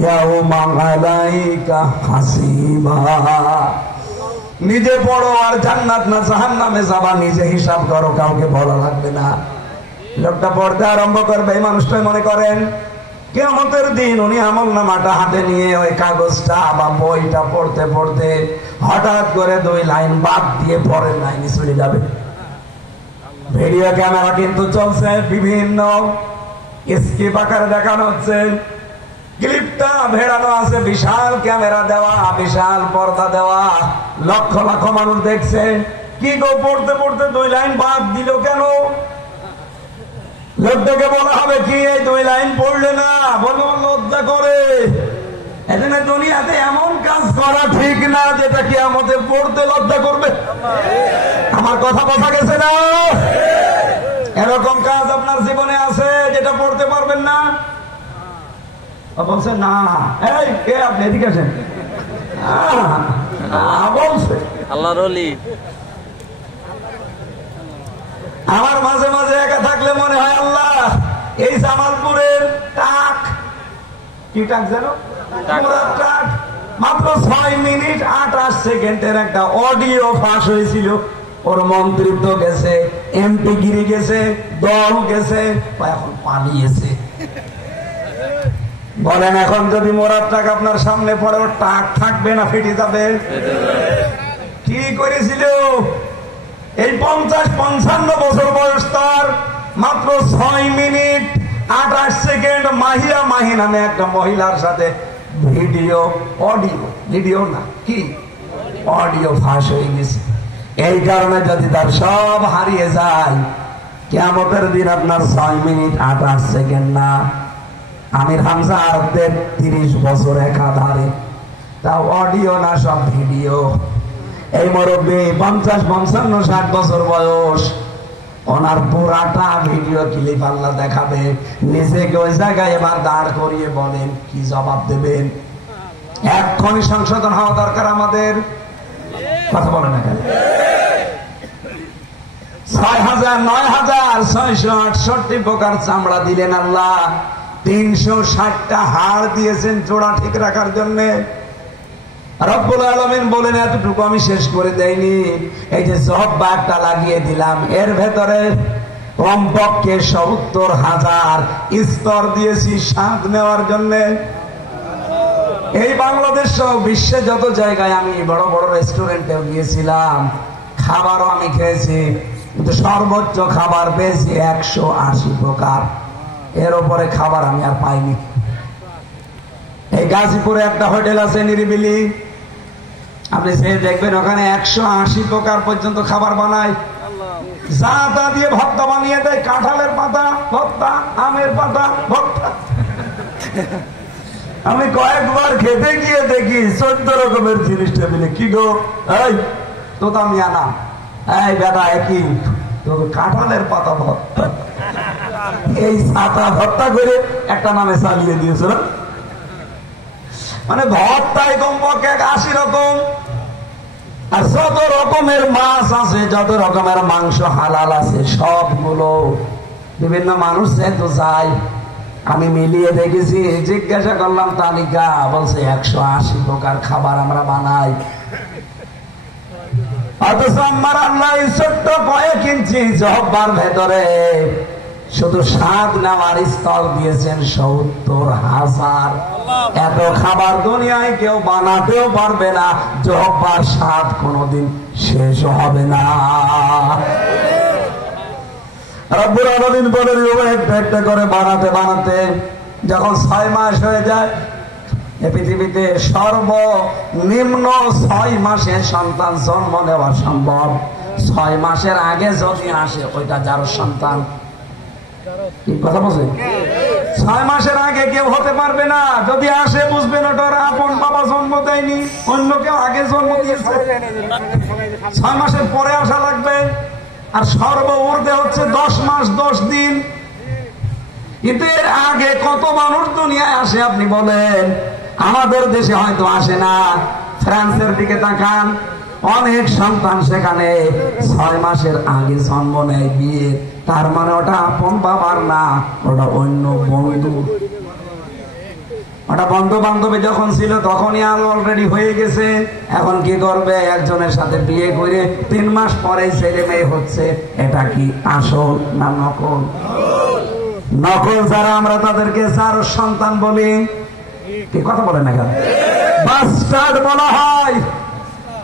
ইয়াউমা আলাইকা হাসিবা। নিজে পড়ো আর জান্নাত না জাহান্নামে যাবা নিজে হিসাব করো, কাউকে বলা লাগবে না। লোকটা পড়তে আরম্ভ করবে, এই মানুষটাই মনে করেন কিয়ামতের দিন উনি আমলনামাটা হাতে নিয়ে ওই কাগজটা বা বইটা পড়তে পড়তে হঠাৎ করে 2 লাইন বাদ দিয়ে পরের লাইনে চলে যাবে। ভিডিও ক্যামেরা কিন্তু চলছে, বিভিন্ন স্কিপ আকারে দেখানো হচ্ছে। ক্লিপটা ভেড়ানো আছে, বিশাল ক্যামেরা দেওয়া, বিশাল পর্দা দেওয়া, লক্ষ লক্ষ মানুষ দেখছে। কি গো পড়তে পড়তে 2 লাইন বাদ দিল কেন? লোকটাকে বলা হবে কি এই 2 লাইন পড়লে না, বলো লজ্জা করে। এজন্য দুনিয়াতে এমন কাজ করা ঠিক না যেটা কিয়ামতে পড়তে লজ্জা করবে। আমার কথা বোঝা গেছে না? এরকম কাজ আপনার জীবনে আছে যেটা পড়তে পারবেন না? বলছে না, এই কে আপনি এদিকে আছেন? বলছে আল্লাহর ওলি। আমার মাঝে মাঝে একা থাকলে মনে হয় আল্লাহ এই জামালপুরের টাক, কি টাক জানো? টাক। মাত্র 6 মিনিট 28 সেকেন্ডের একটা অডিও ফাঁস হয়েছিল। ওর মন্ত্রিত্ব গেছে, এমপি গিরি গেছে, দল গেছে, এখন পালিয়েছে। বলেন এখন যদি মোরার টাক আপনার সামনে পড়ে, ওর টাক থাকবে না ফেটে যাবে? কি করেছিল? এই 50-55 বছর বয়স তার, মাত্র 6 মিনিট 28 সেকেন্ড মাহিয়া মাহি নামে একটা মহিলার সাথে ভিডিও না কি অডিও ফাঁস হয়ে গেছে। এই কারণে যদি তার সব হারিয়ে যায়, কিয়ামতের দিন আপনার 6 মিনিট 28 সেকেন্ড না, আমির হামজা আর 30 বছর একাধারে, তাও অডিও না, সব ভিডিও। এই মুরব্বী 50-55-60 বছর বয়স, ওনার পুরাটা ভিডিও ক্লিপ আল্লাহ দেখাবে। নিজেকে ওই জায়গায় এবার দাঁড় করিয়ে বলেন কি জবাব দেবেন? এক্ষুনি সংশোধন হওয়া দরকার আমাদের। কথা বলেন না কেন? 6,000-9,668 প্রকার চামড়া দিলেন আল্লাহ, 360টা হাড় দিয়েছেন জোড়া ঠিক রাখার জন্য। রব্বুল আলামিন বলেন এতটুকু আমি শেষ করে দেইনি, এই যে জব্বাটা লাগিয়ে দিলাম এর ভেতরে কমপক্ষে 70,000 স্তর দিয়েছি স্বাদ নেওয়ার জন্য। এই বাংলাদেশ সহ বিশ্বে যত জায়গায় আমি বড় বড় রেস্টুরেন্টে গিয়েছিলাম, খাবারও আমি খেয়েছি, কিন্তু সর্বোচ্চ খাবার পেয়েছি 180 প্রকার। এর উপরে খাবার আমি আর পাইনি। এই গাজীপুরে একটা হোটেল আছে নিরিবিলি, আপনি সে দেখবেন ওখানে 180 প্রকার পর্যন্ত খাবার বানায়, যা তা দিয়ে ভর্তা বানিয়ে দেয়। কাঁঠালের পাতা ভর্তা, আমের পাতা ভর্তা। আমি কয়েকবার খেতে গিয়ে দেখি 14 রকমের জিনিস টেবিলে। কি গো এই তো আমি আনা, এই বেটা একই তো কাঁঠালের পাতা ভর্তা, এই ছাতা ভর্তা করে একটা নামে চালিয়ে দিয়েছিল। মানে ভর্তায় কমপক্ষে 80 রকম। আর যত রকমের মাছ আছে, যত রকমের মাংস হালাল আছে, সবগুলো বিভিন্ন মানুষ যেহেতু যায়, আমি মিলিয়ে দেখেছি। জিজ্ঞাসা করলাম তালিকা, বলছে 180 প্রকার খাবার আমরা বানাই। অথচ আমার আল্লাহ ছোট্ট কয়েক ইঞ্চি জহ্বার ভেতরে শুধু স্বাদ নেওয়ার স্থল দিয়েছেন 70,000। এত খাবার দুনিয়ায় কেউ বানাতেও পারবে না, জহ্বার স্বাদ কোনোদিন শেষ হবে না। রব্বুল আলামিন বলে একটা একটা করে বানাতে বানাতে যখন 6 মাস হয়ে যায়, এ পৃথিবীতে সর্বনিম্ন 6 মাসে সন্তান জন্ম দেওয়া সম্ভব। 6 মাসের আগে যদি আসে ওইটা যার সন্তান। কি কথা বলছে? 6 মাসের আগে কেউ হতে পারবে না। যদি আসে বুঝবেন ওটার আপন বাবা জন্ম দেয়নি, অন্য কেউ আগে জন্ম দিয়েছে। 6 মাসের পরে আসা লাগবে। আর সর্বঊর্ধ্বে হচ্ছে 10 মাস 10 দিন। কিন্তু এর আগে কত মানুষ দুনিয়ায় আসে আপনি বলেন? আমাদের দেশে হয়তো আসে না, ফ্রান্সের দিকে তাকান, অনেক সন্তান সেখানে 6 মাসের আগে জন্ম নেয় বিয়ে। তার মানে ওটা আপন বাবার না, ওটা অন্য বন্ধু। ওটা বন্ধু বান্ধবী যখন ছিল তখনই অলরেডি হয়ে গেছে। এখন কি করবে? একজনের সাথে বিয়ে করে 3 মাস পরে ছেলে মেয়ে হচ্ছে। এটা কি আসল না নকল? নকল যারা আমরা তাদেরকে যার সন্তান বলি। কি কথা বলে না কেন? বাস্টার্ড বলা হয়।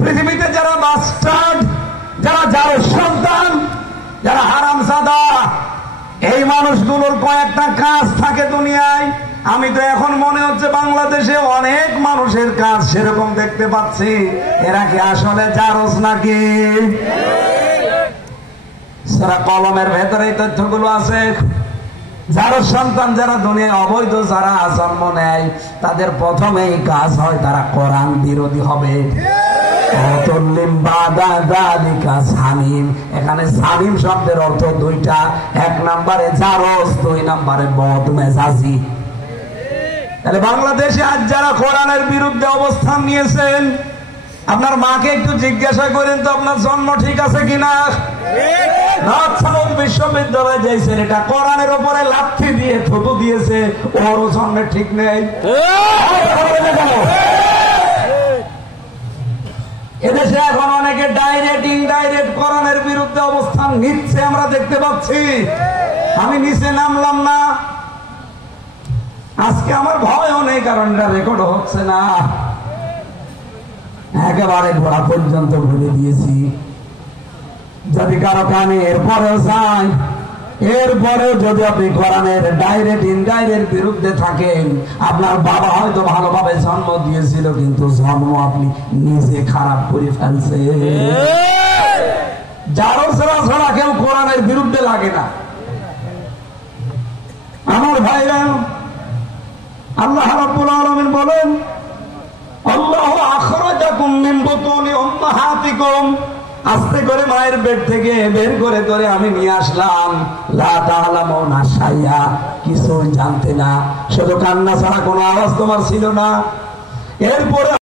পৃথিবীতে যারা বাস্টার্ড, যারা যার সন্তান, যারা হারামজাদা, এই মানুষগুলোর কয়েকটা কাজ থাকে দুনিয়ায়। আমি তো এখন মনে হচ্ছে বাংলাদেশে অনেক মানুষের কাজ সেরকম দেখতে পাচ্ছি। এরা কি আসলে জারজ নাকি? সারা কলমের ভেতরে এই তথ্যগুলো আছে। যারা সন্তান, যারা দুনিয়ায় অবৈধ যারা জন্ম নেয়, তাদের প্রথমেই কাজ হয় তারা কোরআন বিরোধী হবে। এখানে সালিম শব্দের অর্থ দুইটা। 1 নম্বরে জারজ, 2 নম্বরে বদমেজাজি। তাহলে বাংলাদেশে আজ যারা কোরআনের বিরুদ্ধে অবস্থান নিয়েছেন, আপনার মাকে একটু জিজ্ঞাসা করেন তো আপনার জন্ম ঠিক আছে কিনা। বিশ্ববিদ্যালয়ে যে ছেলেটা কোরআনের উপরে লাঠি দিয়ে থুতু দিয়েছে, ওর জন্মের ঠিক নেই। এদেশে এখন অনেকে ডাইরেক্ট ইনডাইরেক্ট কোরআনের বিরুদ্ধে অবস্থান নিচ্ছে, আমরা দেখতে পাচ্ছি। আমি নিচে নামলাম না, আজকে আমার ভয়ও নেই, কারণ এটা রেকর্ড হচ্ছে না। একেবারে ঘোড়া পর্যন্ত ঘুরে দিয়েছি। যদি কারো কানে এরপরেও যাই, এরপরেও যদি আপনি কোরআনের ডাইরেক্ট ইনডাইরেক্ট বিরুদ্ধে থাকেন, আপনার বাবা হয়তো ভালোভাবে জন্ম দিয়েছিল, কিন্তু জন্ম আপনি নিজে খারাপ করে ফেলছে। যারও ছাড়া কেউ কোরআনের বিরুদ্ধে লাগে না। আমার ভাইরা, আল্লাহ রাব্বুল আলামিন বলেন, আল্লাহু আখরাজাকুম মিন বুতুনি উম্মাহাতিকুম, আস্তে করে মায়ের পেট থেকে বের করে ধরে আমি নিয়ে আসলাম। লা তা'লামুনা শাইআ, কিছু জানতে না, শুধু কান্না ছাড়া কোনো আওয়াজ তোমার ছিল না। এরপরে